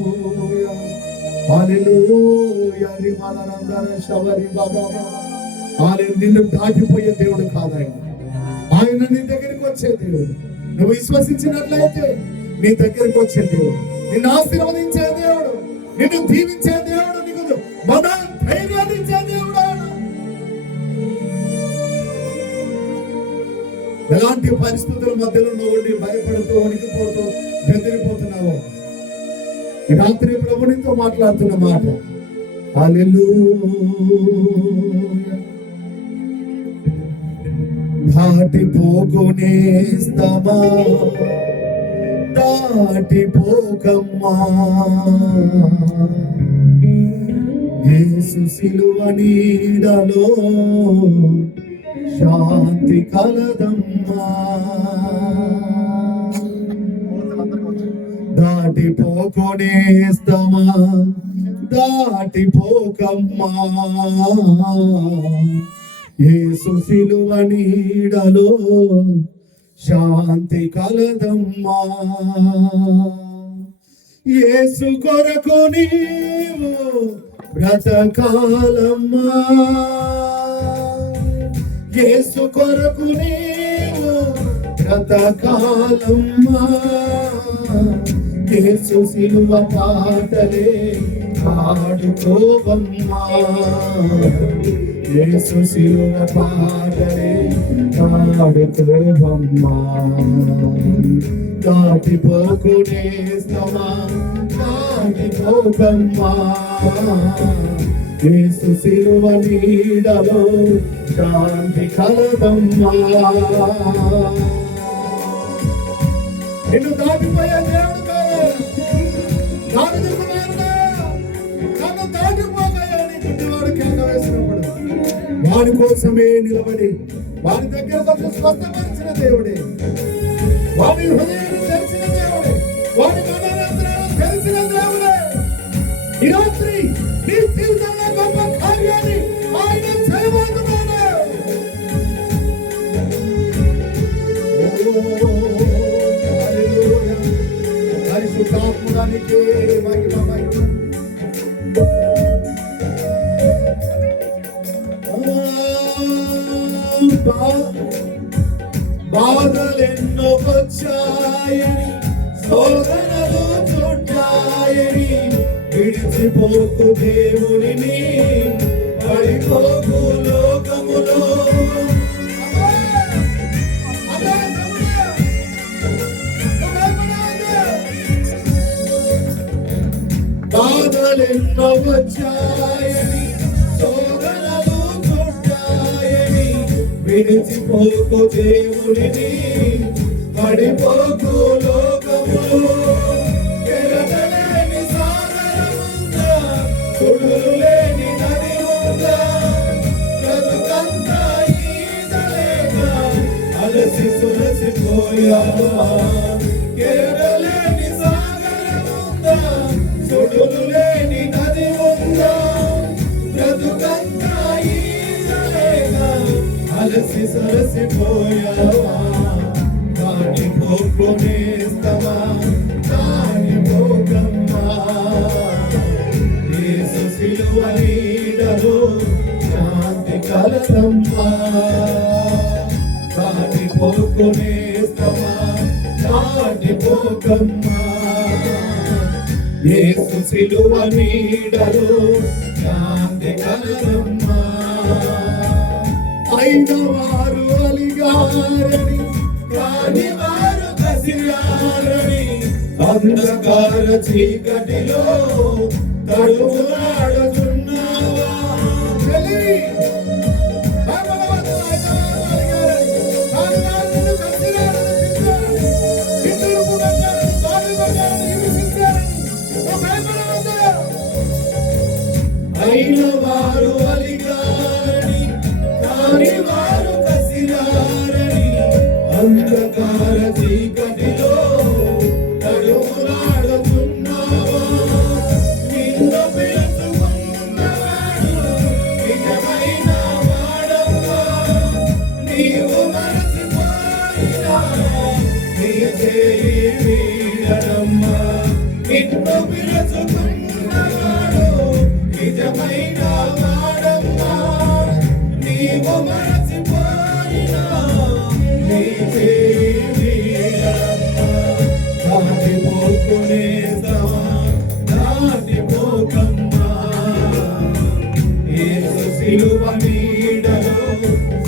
హల్లెలూయా. రిమలనందర శబరి బాబా. ఆయన నిన్ను దాటిపోయే దేవుడు కాదు. ఆయన నీ దగ్గరికి వచ్చే దేవుడు. నువ్వు విశ్వసించినట్లయితే నీ దగ్గరికి వచ్చే దేవుడు, నిన్ను ఆశీర్వదించే దేవుడు, నిన్ను దీవించే దేవుడు, నీకు మన ధైర్యాన్ని ఇచ్చే దేవుడు ఆయన. ఎలాంటి పరిస్థితుల మధ్యలో నువ్వు ఉండి భయపడుతూ వణికిపోతూ బెదిరిపోతున్నావో, ఈ రాత్రి ప్రభు నీతో మాట్లాడుతున్న మాట. హల్లెలూయా. దాటిపోకునేస్తమా దాటిపోకమ్మా, యేసు సిలువ నీడలో శాంతి కలదమ్మా. దాటిపోకునేస్తమా దాటిపోకమ్మా, యేసు సిలువ నీడలో శాంతి కలదమ్మా. యేసు కొరకు నీవు బ్రతకాలమ్మా, యేసు కొరకు నీవు బ్రతకాలమ్మా. యేసు సిలువ పాటలే ఆడుకోవమ్మా, యేసు సిలువ పాటలే ఆడుకోవమ్మా. దాటిపోకునేస్తమా దాటిపోకమ్మా, యేసు సిలువ నీడలో శాంతి కలదమ్మా. నిన్ను దాటిపోయే దేవుడు నన్ను దాటిపోగా వాడు కేక వేసినప్పుడు వాడి కోసమే నిలబడి వాడి దగ్గరకు వచ్చి స్వస్థపరిచిన దేవుడే, వాడి హృదయాన్ని తెలిసిన దేవుడే, వాడి మనోనేత్రాలను తెలిసిన దేవుడే. ఈ రాత్రి నీ జీవితంలో గొప్ప కార్యాన్ని ఆయన చేయబోతున్నాడు. పరిశుద్ధాత్మనికి మహిమ మహిమ. బాధలెన్నో వచ్చాయని శోధనలు చుట్టాయని విడిచిపోకు దేవునిని, పడిపోకు లోకములో. బాధలెన్నో వచ్చాయని శోధనలు చుట్టాయని విడిచిపోకు దేవునిని, పడిపోకు లోకములో. కెరటలేని సాగరముందా, సుడులు లేని నది ఉందా, బ్రతుకంతా ఈదలేక అలసి సులసిపోయావా. కెరటలేని సాగరముందా, సుడులు లేని నది ఉందా, బ్రతుకంతా ఈదలేక అలసి సరసిపోయావా. దాటిపోకునేస్తమా దాటిపోకమ్మా, యేసు సిలువ నీడలో శాంతి కలదమ్మా. దాటిపోకునేస్తమా దాటిపోకమ్మా, యేసు సిలువ నీడలో శాంతి కలదమ్మా. అయిన వారు అలిగారని కాని వారు కసిరారని, అంధకార చీకటిలో తడుములాడుతున్నావా. అయిన వారు అలిగారని కాని వారు కసిరారని, అంధకార చీకటిలో తడుములాడుతున్నావా. నిన్ను పిలుచుకున్నవాడు నిజమైన వాడమ్మా, నీవు మరచిపోయినా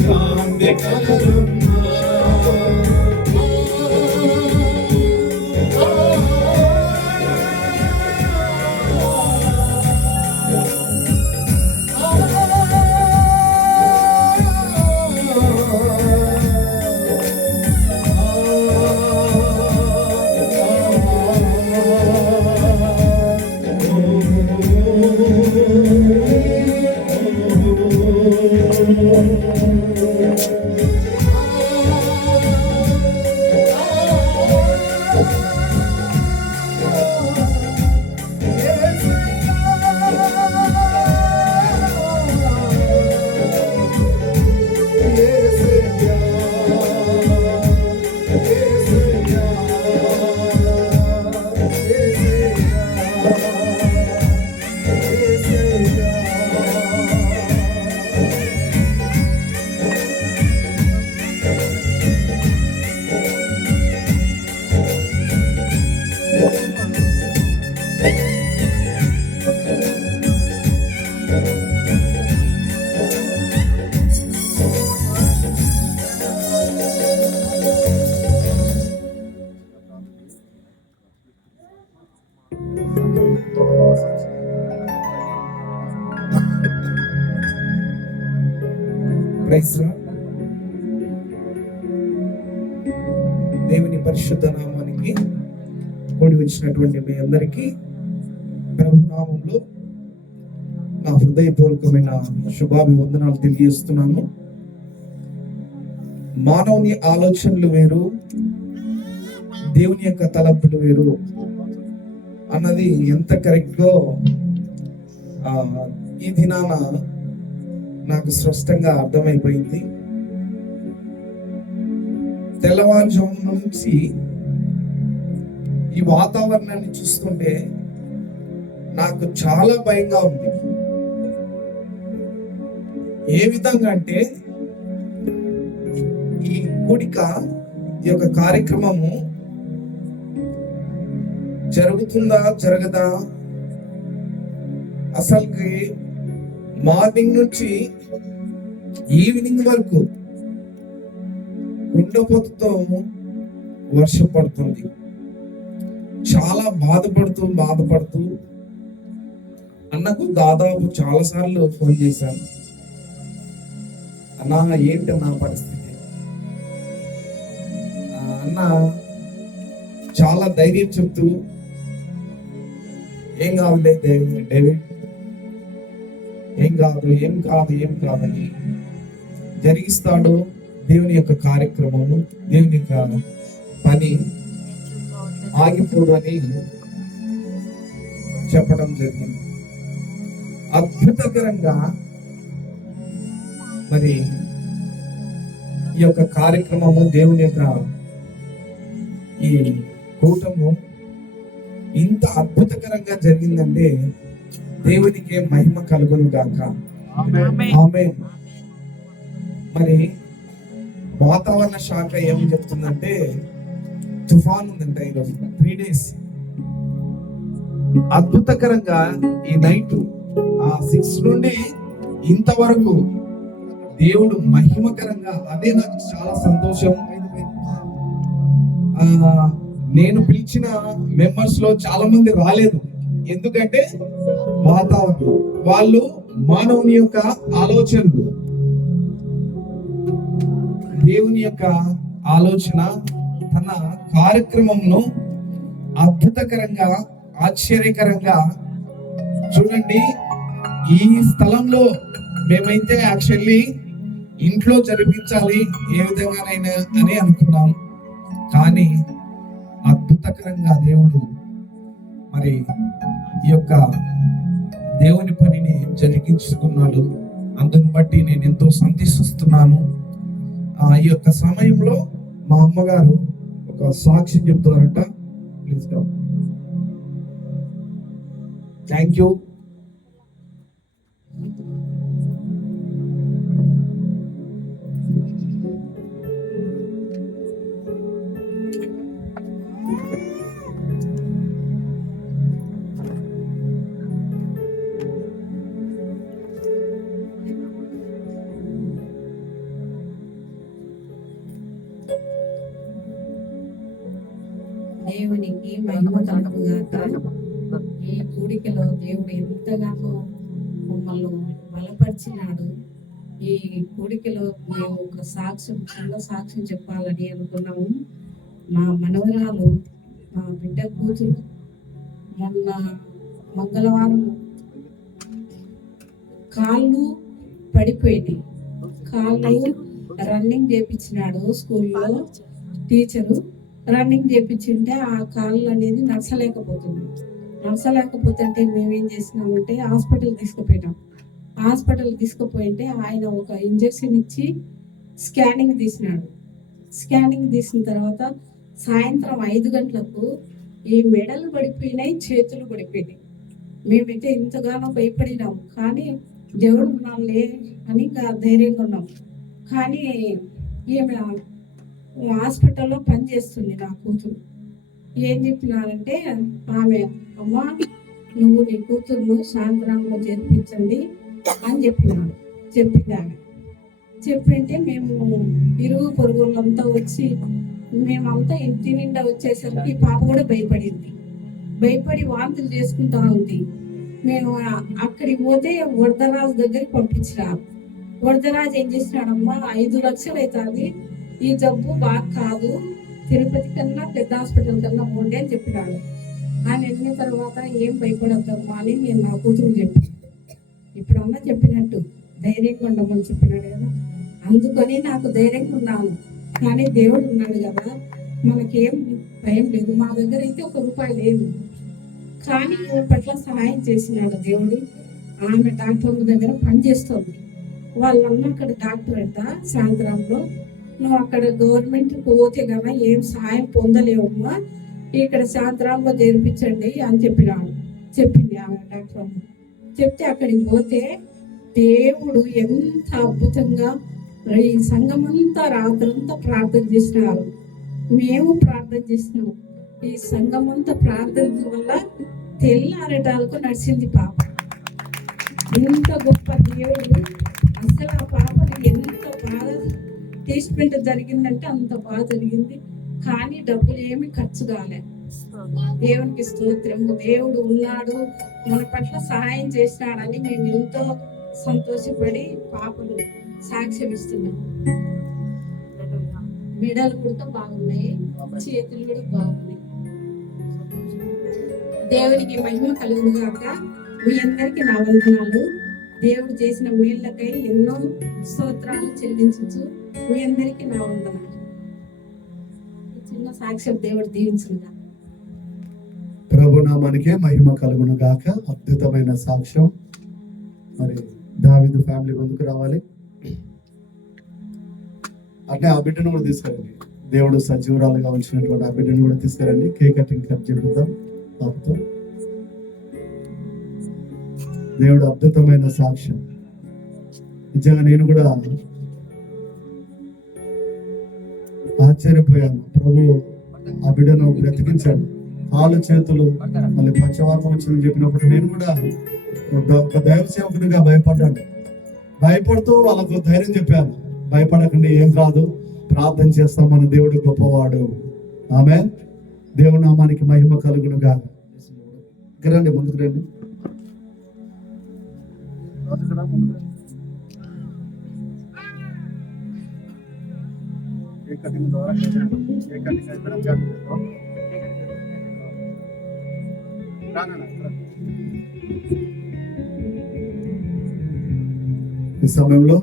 శాంతి కలగమ్మా. Praise lord. దేవుని పరిశుద్ధ నామానికి కూడి వచ్చినటువంటి మీ అందరికీ ప్రభు నామంలో నా హృదయపూర్వకమైన శుభాభివందనాలు తెలియజేస్తున్నాను. మానవుని ఆలోచనలు వేరు, దేవుని యొక్క తలంపులు వేరు అన్నది ఎంత కరెక్ట్గా ఈ దినాన నాకు స్పష్టంగా అర్థమైపోయింది. తెల్లవారుజాము నుంచి ఈ వాతావరణాన్ని చూస్తుంటే నాకు చాలా భయంగా ఉంది. ఏ విధంగా అంటే ఈ కూడిక, ఈ యొక్క కార్యక్రమము జరుగుతుందా జరగదా, అసలుకి మార్నింగ్ నుంచి ఈవినింగ్ వరకు కుండపోతతో వర్షం పడుతుంది. చాలా బాధపడుతూ అన్నకు దాదాపు చాలా సార్లు ఫోన్ చేశాను. అన్నా ఏంటి నా పరిస్థితి? అన్న చాలా ధైర్యం చెప్తూ, ఏం కాదులే డేవిడ్, ఏం కాదని జరిగిస్తాడు. దేవుని యొక్క కార్యక్రమము, దేవుని యొక్క పని ఆగిపోదు అని చెప్పడం జరిగింది. అద్భుతకరంగా మరి ఈ యొక్క కార్యక్రమము, దేవుని యొక్క ఈ కూటము ఇంత అద్భుతకరంగా జరిగిందంటే దేవునికే మహిమ కలుగును గాక. ఆమేన్. మరి వాతావరణ శాఖ ఏమి చెప్తుందంటే తుఫాన్ ఉందంట ఈరోజు 3 days. అద్భుతకరంగా ఈ నైట్ 6 నుండి ఇంతవరకు దేవుడు మహిమకరంగా, అదే నాకు చాలా సంతోషం. నేను పిలిచిన మెంబర్స్ లో చాలా మంది రాలేదు. ఎందుకంటే వాతావరణం, వాళ్ళు మానవుని యొక్క ఆలోచనలు, దేవుని యొక్క ఆలోచన తన కార్యక్రమంను అద్భుతకరంగా, ఆశ్చర్యకరంగా చూడండి. ఈ స్థలంలో మేమైతే యాక్చువల్లీ ఇంట్లో జరిపించాలి ఏ విధంగానైనా అని అనుకున్నాం. కానీ అద్భుతకరంగా దేవుడు మరి ఈ యొక్క దేవుని పనిని జరిగించుకున్నాడు. అందుని బట్టి నేను ఎంతో సంతోషిస్తున్నాను. ఈ యొక్క సమయంలో మా అమ్మగారు ఒక సాక్ష్యం చెప్తారట. Please come. Thank you. దేవునికి మహిమ కలుగుగాక. ఈ కూడికలో దేవుడు ఎంతగానో మమ్మల్ని బలపరిచినాడు. ఈ కూడికలో మేము ఒక సాక్ష్యం, చిన్న సాక్ష్యం చెప్పాలని అనుకున్నాము. మా మనవరాలు, మా బిడ్డ కూతురు మొన్న మంగళవారం కాళ్ళు పడిపోయింది. కాళ్ళు రన్నింగ్ చేపించినాడు స్కూల్లో టీచరు. రన్నింగ్ చేపించింటే ఆ కాళ్ళు అనేది నడచలేకపోతుంటే మేమేం చేసినామంటే హాస్పిటల్ తీసుకుపోయినాం. హాస్పిటల్ తీసుకుపోయింటే ఆయన ఒక ఇంజెక్షన్ ఇచ్చి స్కానింగ్ తీసినాడు. స్కానింగ్ తీసిన తర్వాత సాయంత్రం 5 గంటలకు ఈ మెడలు పడిపోయినాయి, చేతులు పడిపోయినాయి. మేమైతే ఎంతగానో భయపడినాము. కానీ దేవుడు ఉన్నాంలే అని ఇంకా ధైర్యంగా ఉన్నాం. కానీ ఈమె హాస్పిటల్లో పనిచేస్తుంది నా కూతురు. ఏం చెప్పినారంటే ఆమె, అమ్మ నువ్వు నీ కూతురును శాంతరాంలో చేర్పించండి అని చెప్పింది ఆమె. చెప్పింటే మేము ఇరుగు పొరుగులంతా వచ్చి మేమంతా ఇంటి నిండా వచ్చేసరికి ఈ పాప కూడా భయపడి వాంతులు చేసుకుంటా ఉంది. మేము అక్కడికి పోతే వరదరాజు దగ్గరికి పంపించినారు. వరదరాజు ఏం చేసినాడమ్మా, 5 లక్షలు అవుతుంది, ఈ జబ్బు బాగా కాదు, తిరుపతి కన్నా పెద్ద హాస్పిటల్ కన్నా పోండి అని చెప్పినాడు. ఆయన వెళ్ళిన తర్వాత ఏం భయపడద్దమ్మా అని నేను నా కూతురు చెప్పాను. ఇప్పుడు అమ్మ చెప్పినట్టు ధైర్యంగా ఉండమని చెప్పినాడు కదా, అందుకని నాకు ధైర్యంగా ఉన్నాను. కానీ దేవుడు ఉన్నాడు కదా, మనకేం భయం లేదు. మా దగ్గర అయితే 1 రూపాయి లేదు, కానీ ఈమె పట్ల సహాయం చేసినాడు దేవుడు. ఆమె డాక్టర్ దగ్గర పనిచేస్తుంది. వాళ్ళమ్మ అక్కడ డాక్టర్ అంట శాంతరాంలో. నువ్వు అక్కడ గవర్నమెంట్కి పోతే కదా ఏం సహాయం పొందలేవమ్మా, ఇక్కడ శాంతరాంలో చేర్పించండి అని చెప్పింది ఆమె డాక్టర్ అమ్మ. చెప్తే అక్కడికి పోతే దేవుడు ఎంత అద్భుతంగా ఈ సంఘమంతా రాత్రంతా ప్రార్థన చేసినారు. మేము ప్రార్థన చేసినాము. ఈ సంఘమంతా ప్రార్థన వల్ల తెల్లారటాలకు నడిచింది పాప. ఎంత గొప్ప దేవుడు! అసలు ఆ పాపకి ఎంత బాగా ట్రీట్మెంట్ జరిగిందంటే అంత బాగా జరిగింది. కానీ డబ్బులు ఏమి ఖర్చు కాలే. దేవునికి స్తోత్రము. దేవుడు ఉన్నాడు, మన పట్ల సహాయం చేసినాడని మేము ఎంతో సంతోషపడి పాపలు సాక్ష్యం ఇస్తున్నాం. మెడలు కూడా బాగున్నాయి, చేతులు కూడా బాగున్నాయి. దేవునికి మహిమ కలుగుగాక. మీ అందరికీ నా వందనాలు. దేవుడు చేసిన మేళ్ళకై ఎన్నో స్తోత్రాలు చెల్లించు. మీ అందరికీ నా వందనాలు. చిన్న సాక్ష్యం దేవుడు దీవించుగా. ప్రభునామానికే మహిమ కలుగును గాక. అద్భుతమైన సాక్ష్యం. మరి దావీదు ఫ్యామిలీ ముందుకు రావాలి. అట్లే ఆ బిడ్డను కూడా తీసుకురండి. దేవుడు సజీవురాలుగా ఉంచినటువంటి ఆ బిడ్డను కూడా తీసుకురండి. కేక్ కటింగ్ కట్ చేద్దాం పాపతో. దేవుడు అద్భుతమైన సాక్ష్యం. నిజంగా నేను కూడా ఆశ్చర్యపోయాను. ప్రభు ఆ బిడ్డను బ్రతికించాడు. కాళ్ళు చేతులు మళ్ళీ పక్షవాతం వచ్చిందని చెప్పినప్పుడు నేను కూడా ఒక దైవ సేవకునిగా భయపడుతూ వాళ్ళకు ధైర్యం చెప్పాను. భయపడకండి, ఏం కాదు, ప్రార్థన చేస్తాం, మన దేవుడు గొప్పవాడు. ఆమేన్. దేవుని నామానికి మహిమ కలుగును గాక. రండి, ముందుకు రండి. ఈ సమయంలో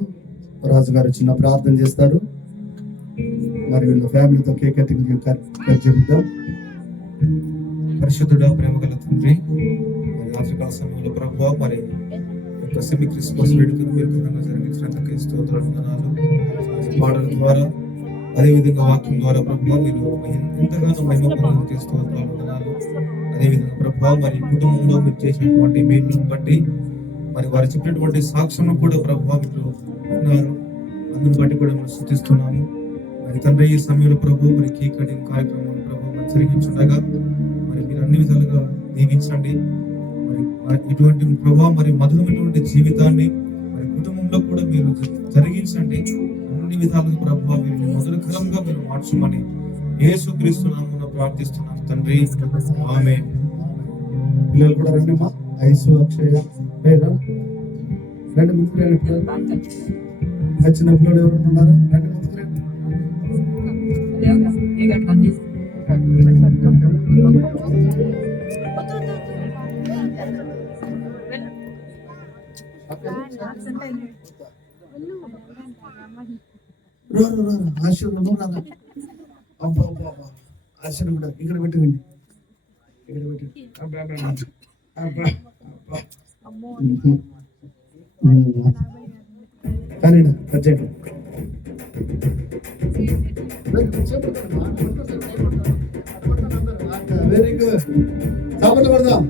రాజుగారు చిన్న ప్రార్థన చేస్తారు. మరి వీళ్ళ ఫ్యామిలీతో కేక్ కటింగ్ చెప్తాం. పరిశుద్ధుడా, ప్రేమ గల తండ్రి, మరి రాత్రికాల సమయంలో ప్రభువా మరి యొక్క సెమీ క్రిస్మస్ వేడుకను మీరు ఘనంగా జరిగించినందుకు స్తోత్రాలు, వందనాలు. పాటల ద్వారా అదేవిధంగా వాక్యం ద్వారా ప్రభువా మీరు ఎంతగానో మహిమ పొందినందుకు స్తోత్రాలు, వందనాలు. అదేవిధంగా ప్రభువా మరి కుటుంబంలో మీరు చేసినటువంటి మేలును బట్టి మరి వారు చెప్పినటువంటి సాక్ష్యం కూడా ప్రభువా మీరు ఉన్నారు, అందుని బట్టి కూడా మనం స్తుతిస్తున్నాము. మరి తండ్రి ఈ సమయంలో ప్రభు మరి కేక్ కటింగ్ కార్యక్రమం ప్రభు మరి జరిగించుండగా మరి మీరు అన్ని విధాలుగా దీవించండి. మరి ఇటువంటి ప్రభావ మరి మధురమైనటువంటి జీవితాన్ని మరి కుటుంబంలో కూడా మీరు జరిగించండి. అన్ని విధాలుగా ప్రభావ మీరు మధురకరంగా మీరు మార్చమని యేసుక్రీస్తు నామమున ప్రార్థిస్తున్నాం తండ్రి. ఆమేన్. పిల్లలు కూడా రండి అమ్మా. ఐసు అక్షయ రా. రెండు ముందుకు రండి పిల్లలు. చిన్న పిల్లలు ఎవరైనా ఉన్నారా? రెండు ముందుకు రండి. ఆశీర్వాదం రాదా? అబ్బా అబ్బా అబ్బా. ఆశీర్వాదం కూడా ఇక్కడ పెట్టండి. ఇక్కడ పెట్టి అబ్బా అబ్బా అబ్బా అబ్బా. కానీ వచ్చేయండి. Very good. చప్పట్లు కొడదాం.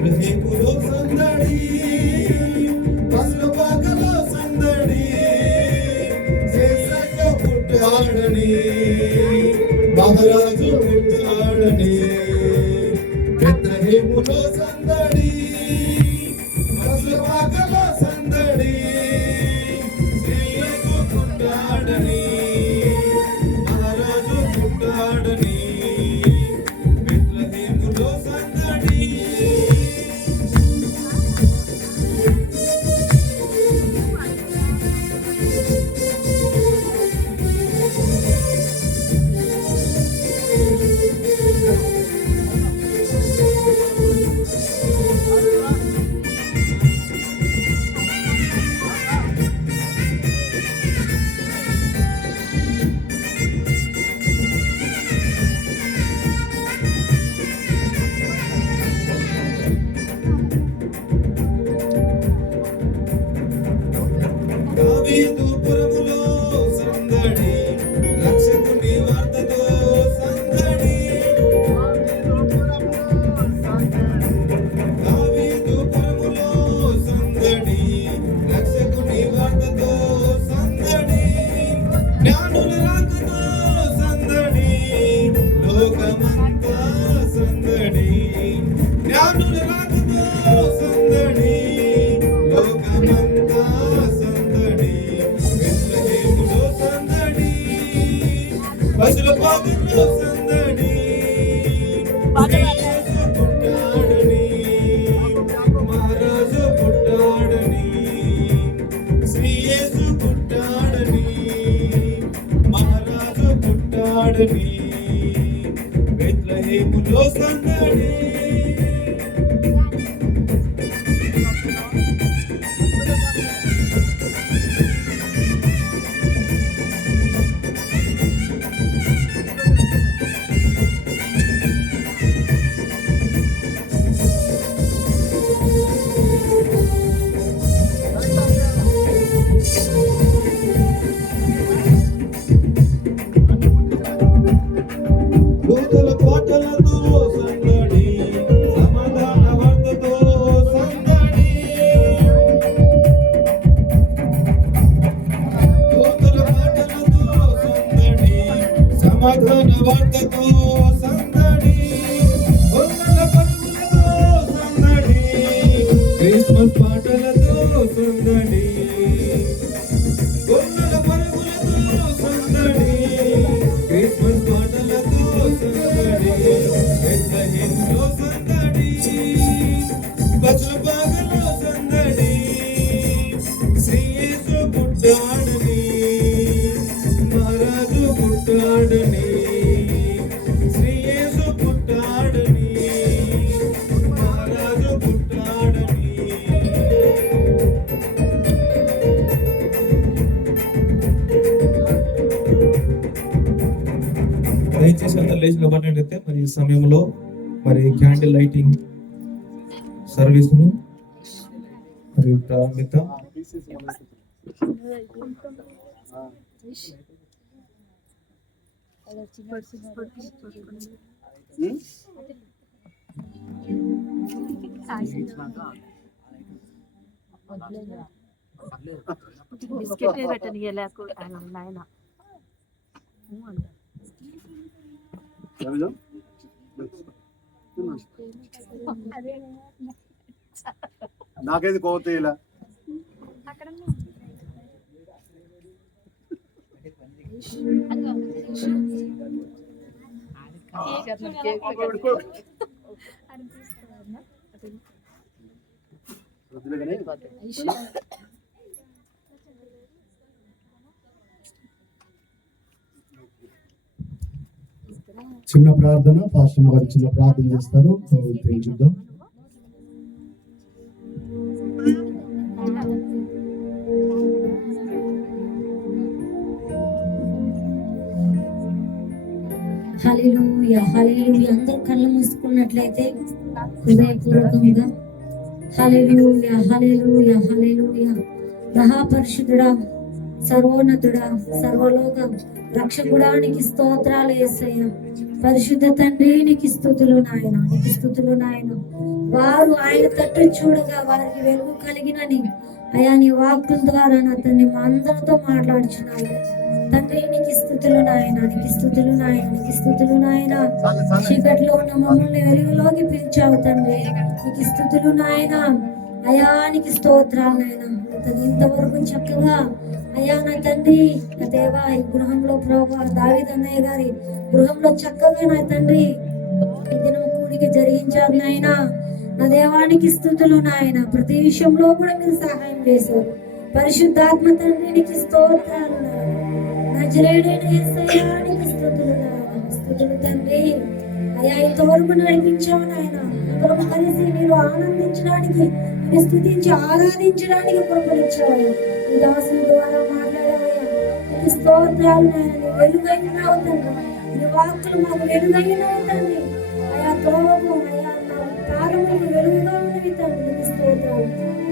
బెత్లెహేములో సందడి, పసులపాకలో సందడి, యేసయ్య పుట్టాడని, మహారాజు పుట్టాడని. బెత్లెహేములో సందడి, పసులపాకలో సందడి, యేసయ్య పుట్టాడని, మహారాజు పుట్టాడని. బెత్లెహేములో సందడి. దావీదుపురములో సందడి, రక్షకుని వార్తతో సందడి. దావీదుపురములో సందడి, రక్షకుని వార్తతో సందడి. జ్ఞానుల రాకతో సందడి, లోకమంతా సందడి. జ్ఞానుల రాకతో సందడి, లోకమంతా సందడి. బెత్లెహేములో సందడి, పసులపాకలో సందడి, యేసు పుట్టాడని, మహారాజు పుట్టాడని. శ్రీ యేసు పుట్టాడని, మహారాజు పుట్టాడని. బెత్లెహేములో సందడి. దూతల పాటలతో సందడి, సమాధాన వార్తతో సందడి. దూతల పాటలతో సందడి, సమాధాన వార్తతో సందడి. గొల్లల పరుగులతో సందడి, క్రిస్మస్ పాటలతో సందడి. గొల్లల పరుగులతో సందడి, క్రిస్మస్ పాటలతో సందడి. బెత్లెహేములో సందడి, పసులపాకలో సందడి, శ్రీ యేసు పుట్టాడని, మహారాజు పుట్టాడని. శ్రీ యేసు పుట్టాడని, మహారాజు పుట్టాడని. దయచేసి అందరు లేచి నిలబడినట్లయితే మరి ఈ సమయంలో మరి క్యాండిల్ లైటింగ్ సర్వీసును మరి ప్రారంభిద్దాం. బిస్కెట్ పెట్టని లేకు నాయన నాకైతే కోత ఇలా చిన్న ప్రార్థన, పాస్టర్ గారు చిన్న ప్రార్థన చేస్తారు, చూద్దాం. హల్లెలూయా హల్లెలూయా. అందరూ కళ్ళు మూసుకున్నట్లయితే హృదయపూర్వకంగా హల్లెలూయా హల్లెలూయా హల్లెలూయా. మహాపరిశుద్ధుడా, సర్వోన్నతుడా, సర్వలోక రక్షకుడా, నీకు స్తోత్రాలు యేసయ్య. పరిశుద్ధ తండ్రి, నీకు స్తుతులు నాయన, నీకు స్తుతులు నాయన. వారు ఆయన తట్టు చూడగా వారికి వెలుగు కలిగినని అయా నీ వాక్కుల ద్వారా నా తండ్రి మా అందరితో మాట్లాడుచున్నాను తండ్రి. నీకు స్తుతులు నాయన, నీకు స్తుతులు నాయన, నీకు స్తుతులు నాయన. చీకట్లో ఉన్న మమ్మల్ని వెలుగులోకి పిలిచావు తండ్రి, నీకు స్తుతులు నాయన. అయా నీకు స్తోత్రాలు నాయన. ఇంతవరకు చక్కగా అయ్యా నా తండ్రి, నా దేవా, ఈ గృహంలో ప్రభా దావీదు అన్నయ్య గారి గృహంలో చక్కగా నా తండ్రి ఈ దినం కూడిక జరిగించారు నాయన. నా దేవానికి స్తుతులు నాయన. ప్రతి విషయంలో కూడా మీరు సహాయం చేశారు. పరిశుద్ధాత్మ తండ్రి, నీకు స్తోత్రాలు నాయన. నజరేయుడైన యేసయ్య, నీకు స్తుతులు నాయన. స్తుతులు తండ్రి. అయ్యా ఇంతవరకు నడిపించావు నాయన. అందరం కలిసి మీరు ఆనందించడానికి, నేను స్తుతించి ఆరాధించడానికి కృపనిచ్చావు. ఈ దాసుల ద్వారా మాట్లాడావయ్యా, నీకు స్తోత్రాలు నాయన. నీ వెలుగైనావు తండ్రి, నీ వాక్కులు మాకు వెలుగైనావు తండ్రి. అయా త్రోవకు అయా నా పాదములకు వెలుగుగా ఉన్నవి తండ్రి, నీకు స్తోత్రాలు.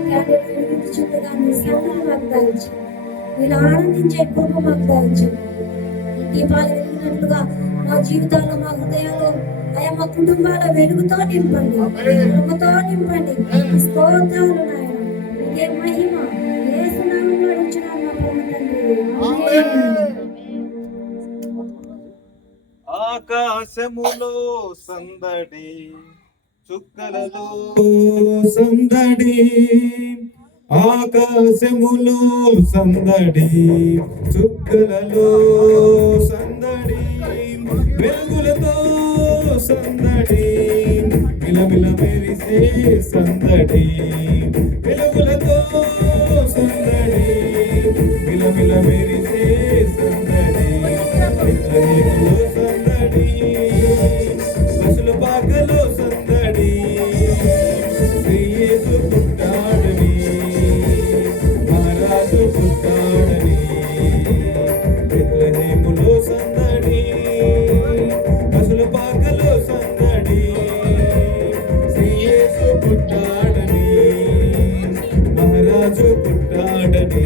క్యాండిల్ వెలిగించుండగా నీ సన్నిధిని మాకు దాయించు, నేను ఆనందించే కృప మాకు దాయించు. దీపాలు వెలిగినట్లుగా మా జీవితాల్లో, మా హృదయాల్లో అయా మా కుటుంబాల వెలుగుతో నింపండి, కృపతో నింపండి. స్తోత్రాలు నాయన. నీకే మహిమ. యేసు నామములో అడుగుచున్నాను మా పరమ తండ్రి. ఆమేన్. ఆకాశములో సందడి, చుక్కలలో సందడి, ఆకాశములో సందడి, చుక్కలలో సందడి, వెలుగులతో సందడి, మిలమిల మెరిసే సందడి, వెలుగులతో సందడి, మిలమిల మెరిసే సందడి, విగ్రహములో సందడి, పశుల పాకలో సందడి, శ్రీ యేసు పుట్టాడని, మహారాజు పుట్టాడని, బెత్లెహేములో సందడి, పశుల పాకలో సందడి, శ్రీ యేసు పుట్టాడని, మహారాజు పుట్టాడని.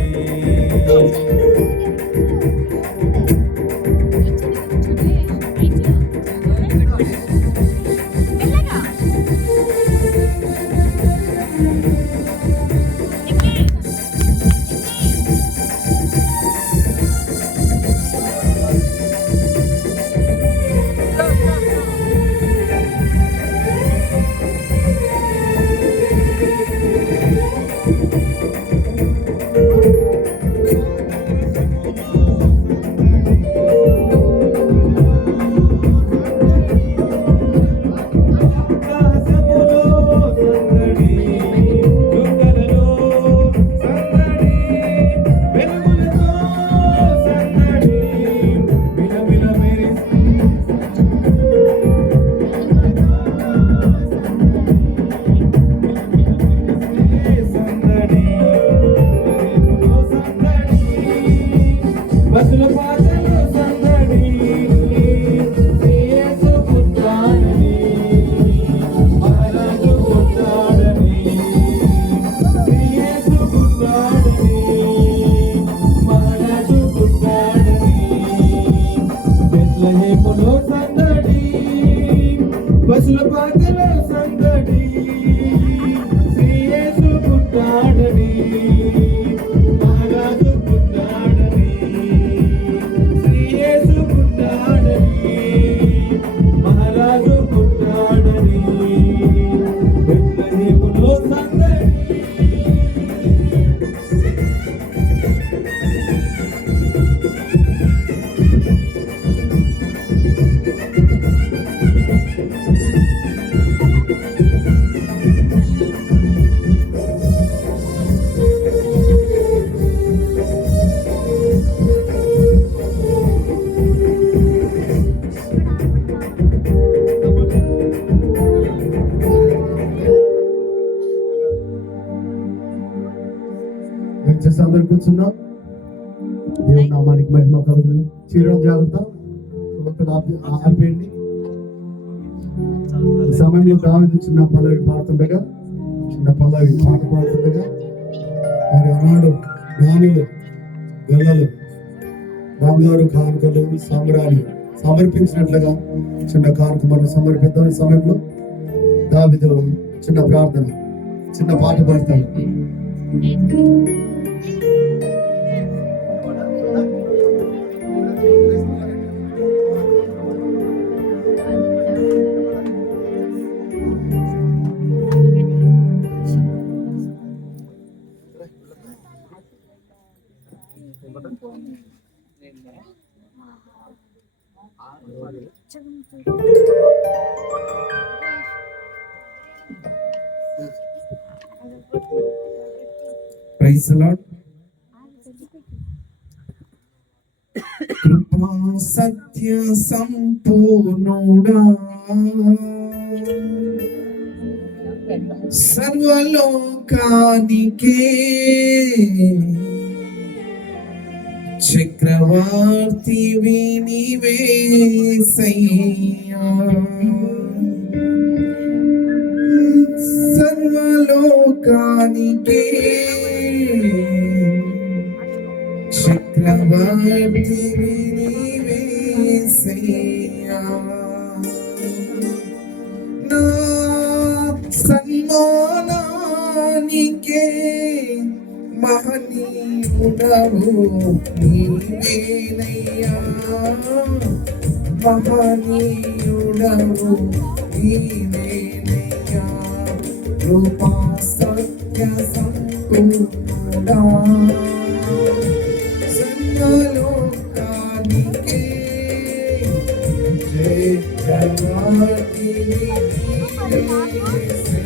బస్సుల పాటలో సందడి, శ్రీ యేసు పుట్టాడని, మహారాజు పుట్టాడని, శ్రీ యేసు పుట్టాడని, మహారాజు పుట్టాడని, బెత్లెహేములో సందడి, బస్సుల పాటలో సందడి, శ్రీ యేసు పుట్టాడని, మహారాజు పుట్టాడని, శ్రీ యేసు పుట్టాడని, మహారాజు పుట్టాడని, బెత్లెహేములో సందడి. ప్రార్థించున్నాం. దేవుని నామానికి మహిమ కలుగును. చేయడం జాగ్రత్త, ఆపేయండి. ఈ సమయంలో దావీదు చిన్న పల్లవి పాడుతుండగా, చిన్న పల్లవి పాట పాడుతుండగా, మరి ఆనాడు జ్ఞానులు గొల్లలు బంగారు కానుకలు సాంబ్రాణి సమర్పించినట్లుగా చిన్న కానుక మనం సమర్పిద్దాం. ఈ సమయంలో దావీదు చిన్న ప్రార్థన, చిన్న పాట పాడతాడు. Praise the Lord. కృపా సత్య సంపూర్ణుడా, సర్వలోకానికే చక్రవర్తివి నీవేసయ్యా, సర్వలోకానికే చక్రవర్తివి నీవేసయ్యా, నా సన్మానానికే మహనీయుడవు నీవేనయ్యా, మహనీయుడవు నీవేనయ్యా, కృపా సత్య సంపూర్ణుడా, సర్వలోకానికే చక్రవర్తివి నీవేసయ్యా.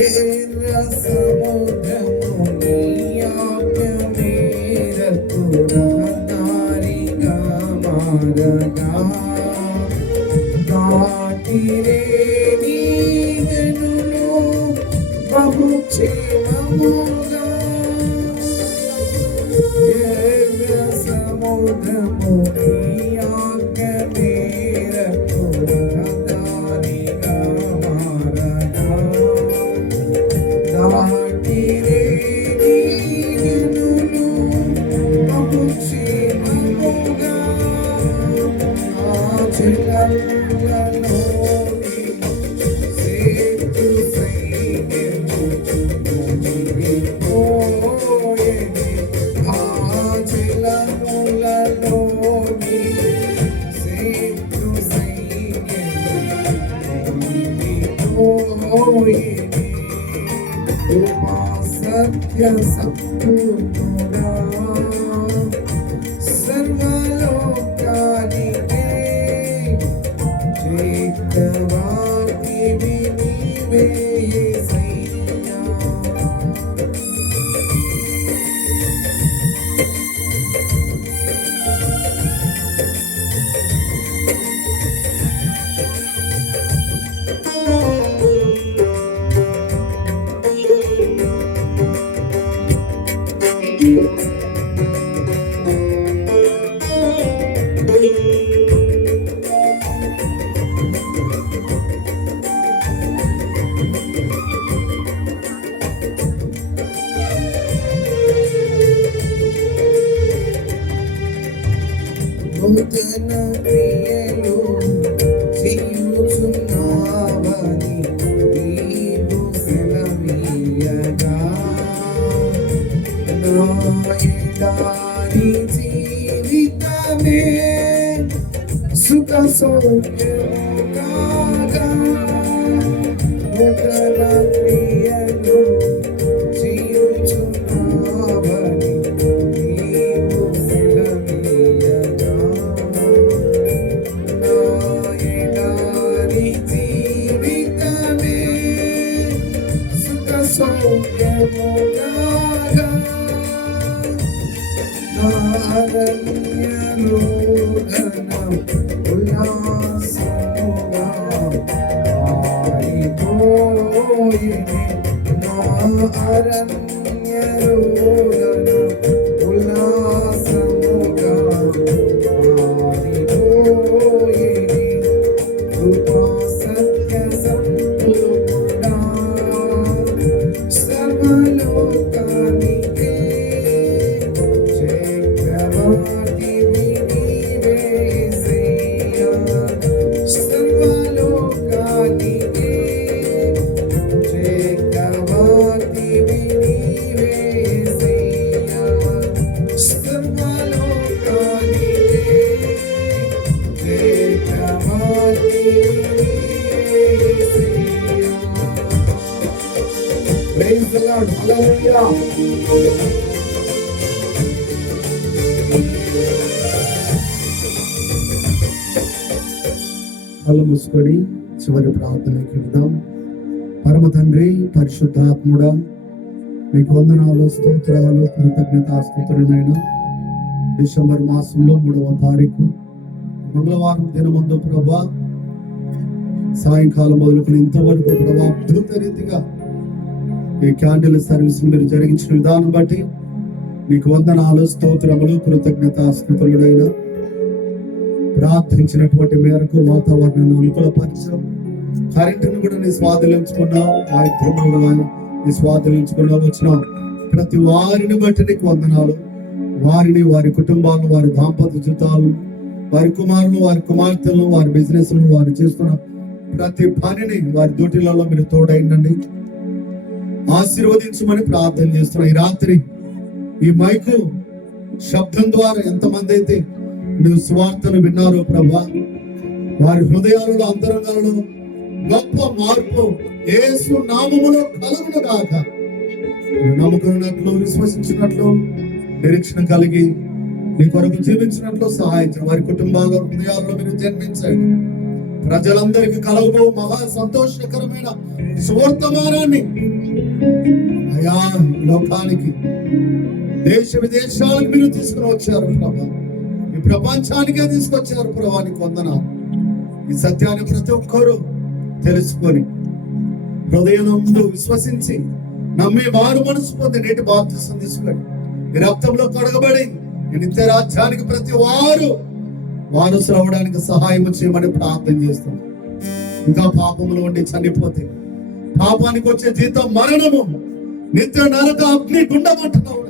ఎర్ర సముద్రము నీ ఆజ్ఞ మేరకు రహదారిగా మారగా, దాటిరే నీ జనులు బహుక్షేమముగా, ఎర్ర సముద్రము నీ ఆజ్ఞ మేరకు రహదారిగా మారగా, దాటిరే నీ జనులు బహుక్షేమముగా, ఆ జలములలోని సేతు సైన్యము మునిగిపోయెను, ఆ జలములలోని సేతు సైన్యము మునిగిపోయెను, కృపా సత్య సంపూర్ణుడా, సర్వలోకానికే చక్రవర్తివి నీవేసయ్యా. నూతన క్రియలు చేయుచున్నావని నీవు సెలవీయగా, నా ఎడారి జీవితమే సుఖ సౌఖ్యము కాగా, నూతన క్రియలు చేయుచున్నావని ఉల్లాసముగా పారిపోయిని నా అరణ్యలోన ఉల్లాసముగా పారిపోయిని కృపా సత్య సంపూర్ణ సర్వలోకానికే చక్రవర్తి నీవే యేసయ్యా సర్వలోకానికే చక్రవర్తి నీవే యేసయ్యా సర్వలోకానికే చక్రవర్తి Praise the Lord. Hallelujah. కళ్ళు మూసుకొని చివరి ప్రార్థనకి వెళ్దాం. పరమ తండ్రి, పరిశుద్ధాత్ముడా, మీకు వందనాలు, స్తోత్రాలు, కృతజ్ఞతాస్తుతులైన డిసెంబర్ మాసంలో 3వ తారీఖు మంగళవారం దినమందు ప్రభా సాయంకాలం మొదలుకొని ఇంతవరకు ప్రభా అద్భుత రీతిగా ఈ క్యాండిల్ సర్వీస్ మీరు జరిగించిన విధానం బట్టి నీకు వందనాలు, స్తోత్రములు, కృతజ్ఞతాస్తుతులైన ప్రార్థించినటువంటి మేరకు వాతావరణాన్ని అనుకూలపరిచావు. కరెంటును కూడా నీ స్వాధీనించుకున్నావు, వాయిద్యము కూడా నీ స్వాధీనించుకున్నావు. వచ్చిన ప్రతి వారిని బట్టి నీకు వందనాలు. వారిని, వారి కుటుంబాలను, వారి దాంపత్య జీవితాలను, వారి కుమారులు, వారి కుమార్తెలను, వారి బిజినెస్లను, వారు చేస్తున్న ప్రతి పనిని, వారి డ్యూటీలలో మీరు తోడైందండి. ఆశీర్వదించమని ప్రార్థన చేస్తున్నా. ఈ రాత్రి ఈ మైకు శబ్దం ద్వారా ఎంతమంది అయితే నువ్వు సువార్తను విన్నారో ప్రభా, వారి హృదయాలలో, అంతరంగాలలో గొప్ప మార్పు యేసు నామములో కలుగును గాక. నమ్ముకున్నట్లు, విశ్వసించినట్లు, నిరీక్షణ కలిగి నీ కొరకు జీవించినట్లు సహాయం చేయండి. వారి కుటుంబాల హృదయాల్లో మీరు జన్మించండి. ప్రజలందరికీ కలగబో మహా సంతోషకరమైన సువర్తమానాన్ని అయా లోకానికి, దేశ విదేశాలకు మీరు తీసుకుని వచ్చారు ప్రభా. ఈ ప్రపంచానికే తీసుకొచ్చారు ప్రభా. నీకు వందనాలు. ఈ సత్యాన్ని ప్రతి ఒక్కరూ తెలుసుకొని హృదయం ముందు విశ్వసించి నమ్మి వారు మనసు పొంది నేటి బాప్తిసం తీసుకొని ఈ రక్తంలో కడగబడి ఈ నిత్య రాజ్యానికి ప్రతి వారు వారసులు అవడానికి సహాయం చేయమని ప్రార్థన చేస్తాం. ఇంకా పాపంలో ఉండి చనిపోతే పాపానికి వచ్చే జీతం మరణము, నిత్య నరక అగ్ని గుండమంటున్నావు.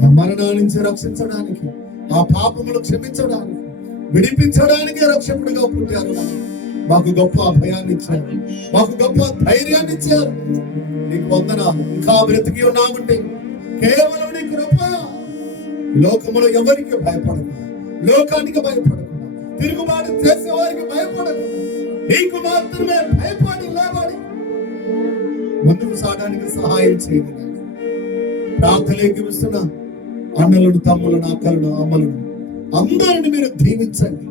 ఆ మరణాల నుంచి రక్షించడానికి, ఆ పాపములు క్షమించడానికి, విడిపించడానికి రక్షకుడిగా పుట్టారు. మాకు గొప్ప అభయాన్ని ఇచ్చారు, మాకు గొప్ప ధైర్యాన్ని ఇచ్చారు. నీకు వందనాలు. ఇంకా బ్రతికి ఉన్నామంటే కేవలం నీ కృప. లోకములో ఎవరికి భయపడకుండా, లోకానికి భయపడకుండా, తిరుగుబాటు చేసే వారికి భయపడకుండా, నీకు మాత్రమే భయపడి నిలబడి ముందుకు సాగడానికి సహాయం చేయండి. ప్రార్థనలోకి వస్తున్న అన్నలను, తమ్ములను, అక్కలను, అమ్మలను అందరిని మీరు దీవించండి,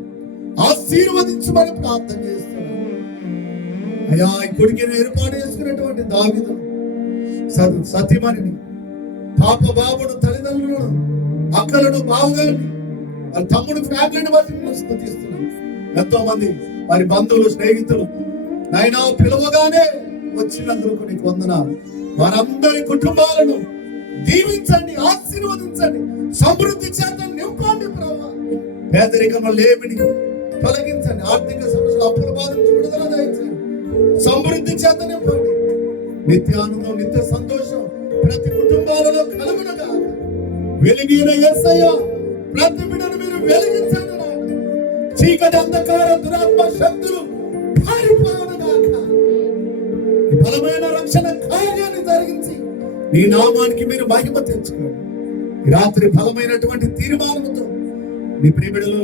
ఆశీర్వదించమని ప్రార్థన చేస్తున్నాను. అయ్యా, ఈ కొడుకు ఏర్పాటు చేసుకున్నటువంటి దావీదు సతీమణిని, పాప బాబును, తల్లిదండ్రులను, అక్కలను, బావగారిని, వారి తమ్ముడు ఫ్యామిలీని బట్టి స్తుతిస్తున్నాను. ఎంతో మంది వారి బంధువులు, స్నేహితులు నాయనా పిలవగానే వచ్చినందుకు నీకు వందనాలు. వారందరి కుటుంబాలను దీవించండి, ఆశీర్వదించండి, సమృద్ధి చేత నింపండి ప్రభా. పేదరికంలో లేమిని తొలగించండి, ఆర్థిక సమస్యలు, అప్పుల బాధ నుంచి విడుదల దయచేయండి, సమృద్ధి చేత నింపండి. నిత్యానందం, నిత్య సంతోషం ప్రతి కుటుంబాలలో కలుగునగా. వెలిగిన యేసయ్య ప్రతి బిడ్డను మీరు వెలిగించండి. చీకటి, అంధకార, దురాత్మ శక్తులు పారిపోవునుగాక. బలమైన రక్షణ కార్యాన్ని జరిగించి నీ నామానికి మీరు మహిమ తెచ్చుకోండి. ఈ రాత్రి బలమైనటువంటి తీర్మానంతో నీ ప్రియబిడ్డలు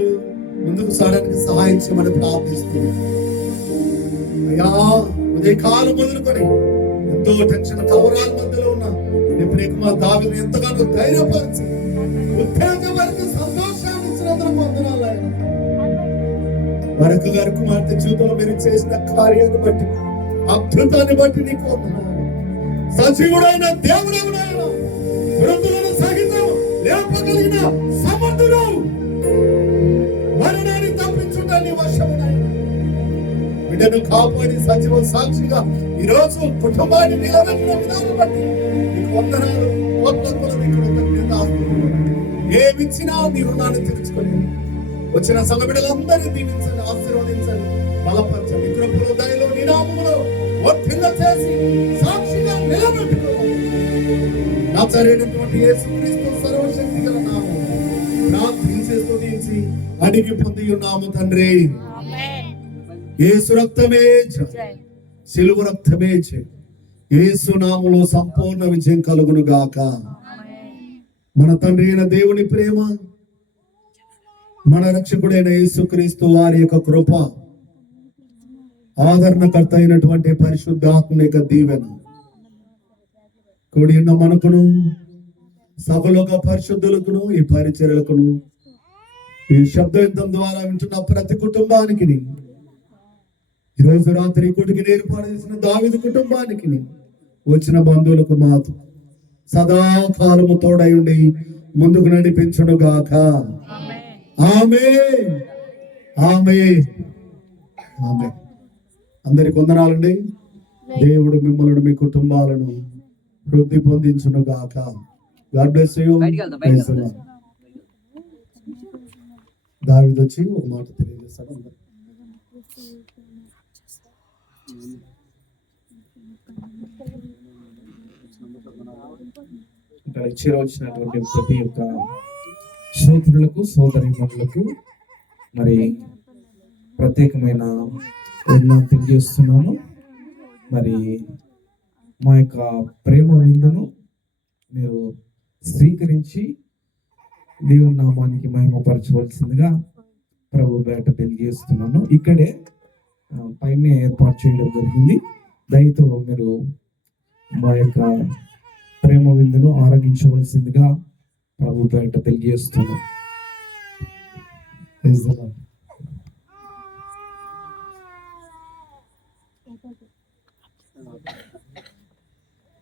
ముందుకు సాగడానికి సహాయం చేయమని ప్రార్థిస్తున్నాను. అయ్యా, ఉదయకాలం మొదలుకొని ఎంతో టెన్షన్, కలవరాల మధ్యలో ఉన్న నీ ప్రియకుమార్ దావీదును ఎంతగానో ధైర్యపరిచి ఉత్తేజపరిచి సంతోషాన్ని ఇచ్చినందుకు వందనాలు. ఆయన వరకు గారి కుమార్తె జీవితంలో మీరు చేసిన కార్యాన్ని బట్టి, అద్భుతాన్ని బట్టి నీకు వందనాలు. సజీవుడైన దేవుడైన మృతులను సహితం లేపగలిగిన సమర్థ నీ వశమునైనా బిడ్డను కాపాడి సజీవ సాక్షిగా ఈ రోజు కుటుంబాన్ని నిలబెట్టిన విధానం బట్టి నీకు వందనాలు, కోట్ల కొలది కృతజ్ఞతాస్తుతులు. ఏమిచ్చినా నీ రుణాన్ని తీర్చుకొని వచ్చిన సంఘ బిడ్డలందరినీ దీవించండి, ఆశీర్వదించండి, బలపరచండి. కృపలో దయలో నీ నామములో వర్ధిల్ల చేసి సాక్షిగా నిలబెట్టుకోవాలి. నజరేయుడైనటువంటి యేసుక్రీస్తు సర్వశక్తి గల నామములో ప్రార్థించి స్తుతించి అడిగి పొంది ఉన్నాము తండ్రి. యేసు రక్తమే చాలు, సిలువ రక్తమే చాలు. యేసు నామములో సంపూర్ణ విజయం కలుగును గాక. మన తండ్రి అయిన దేవుని ప్రేమ, మన రక్షకుడైన యేసుక్రీస్తు వారి యొక్క కృప, ఆదరణకర్త అయినటువంటి పరిశుద్ధాత్మ యొక్క దీవెన కూడి ఉన్న మనకును, సభలోక పరిశుద్ధులకును, ఈ పరిచర్యలకును, ఈ శబ్దయుద్ధం ద్వారా వింటున్న ప్రతి కుటుంబానికి, ఈ రోజు రాత్రి కొడుకు ఏర్పాటు చేసిన దావీదు కుటుంబానికి, వచ్చిన బంధువులకు మాత్రం సదాకాలము తోడై ఉండి ముందుకు నడిపించును గాక. ఆమేన్, ఆమేన్, ఆమేన్. అందరికి వందనాలండి. దేవుడు మిమ్మల్ని, మీ కుటుంబాలను వృద్ధి పొందించును గాక. God bless you. దావీదు వచ్చి ఒక మాట తెలియజేస్తాడు. ఇక్కడ చేరవచ్చినటువంటి ప్రతి ఒక్క సోదరులకు, సోదరీమణులకు మరి ప్రత్యేకమైన వందనాలు తెలియజేస్తున్నాను. మరి మా యొక్క ప్రేమ విందును మీరు స్వీకరించి దేవుని నామానికి మహిమపరచవలసిందిగా ప్రభు బయట తెలియజేస్తున్నాను. ఇక్కడే పైన ఏర్పాటు చేయడం జరిగింది. దయతో మీరు మా యొక్క ప్రేమ విందును ఆరగించవలసిందిగా ప్రభు బయట తెలియజేస్తున్నాను.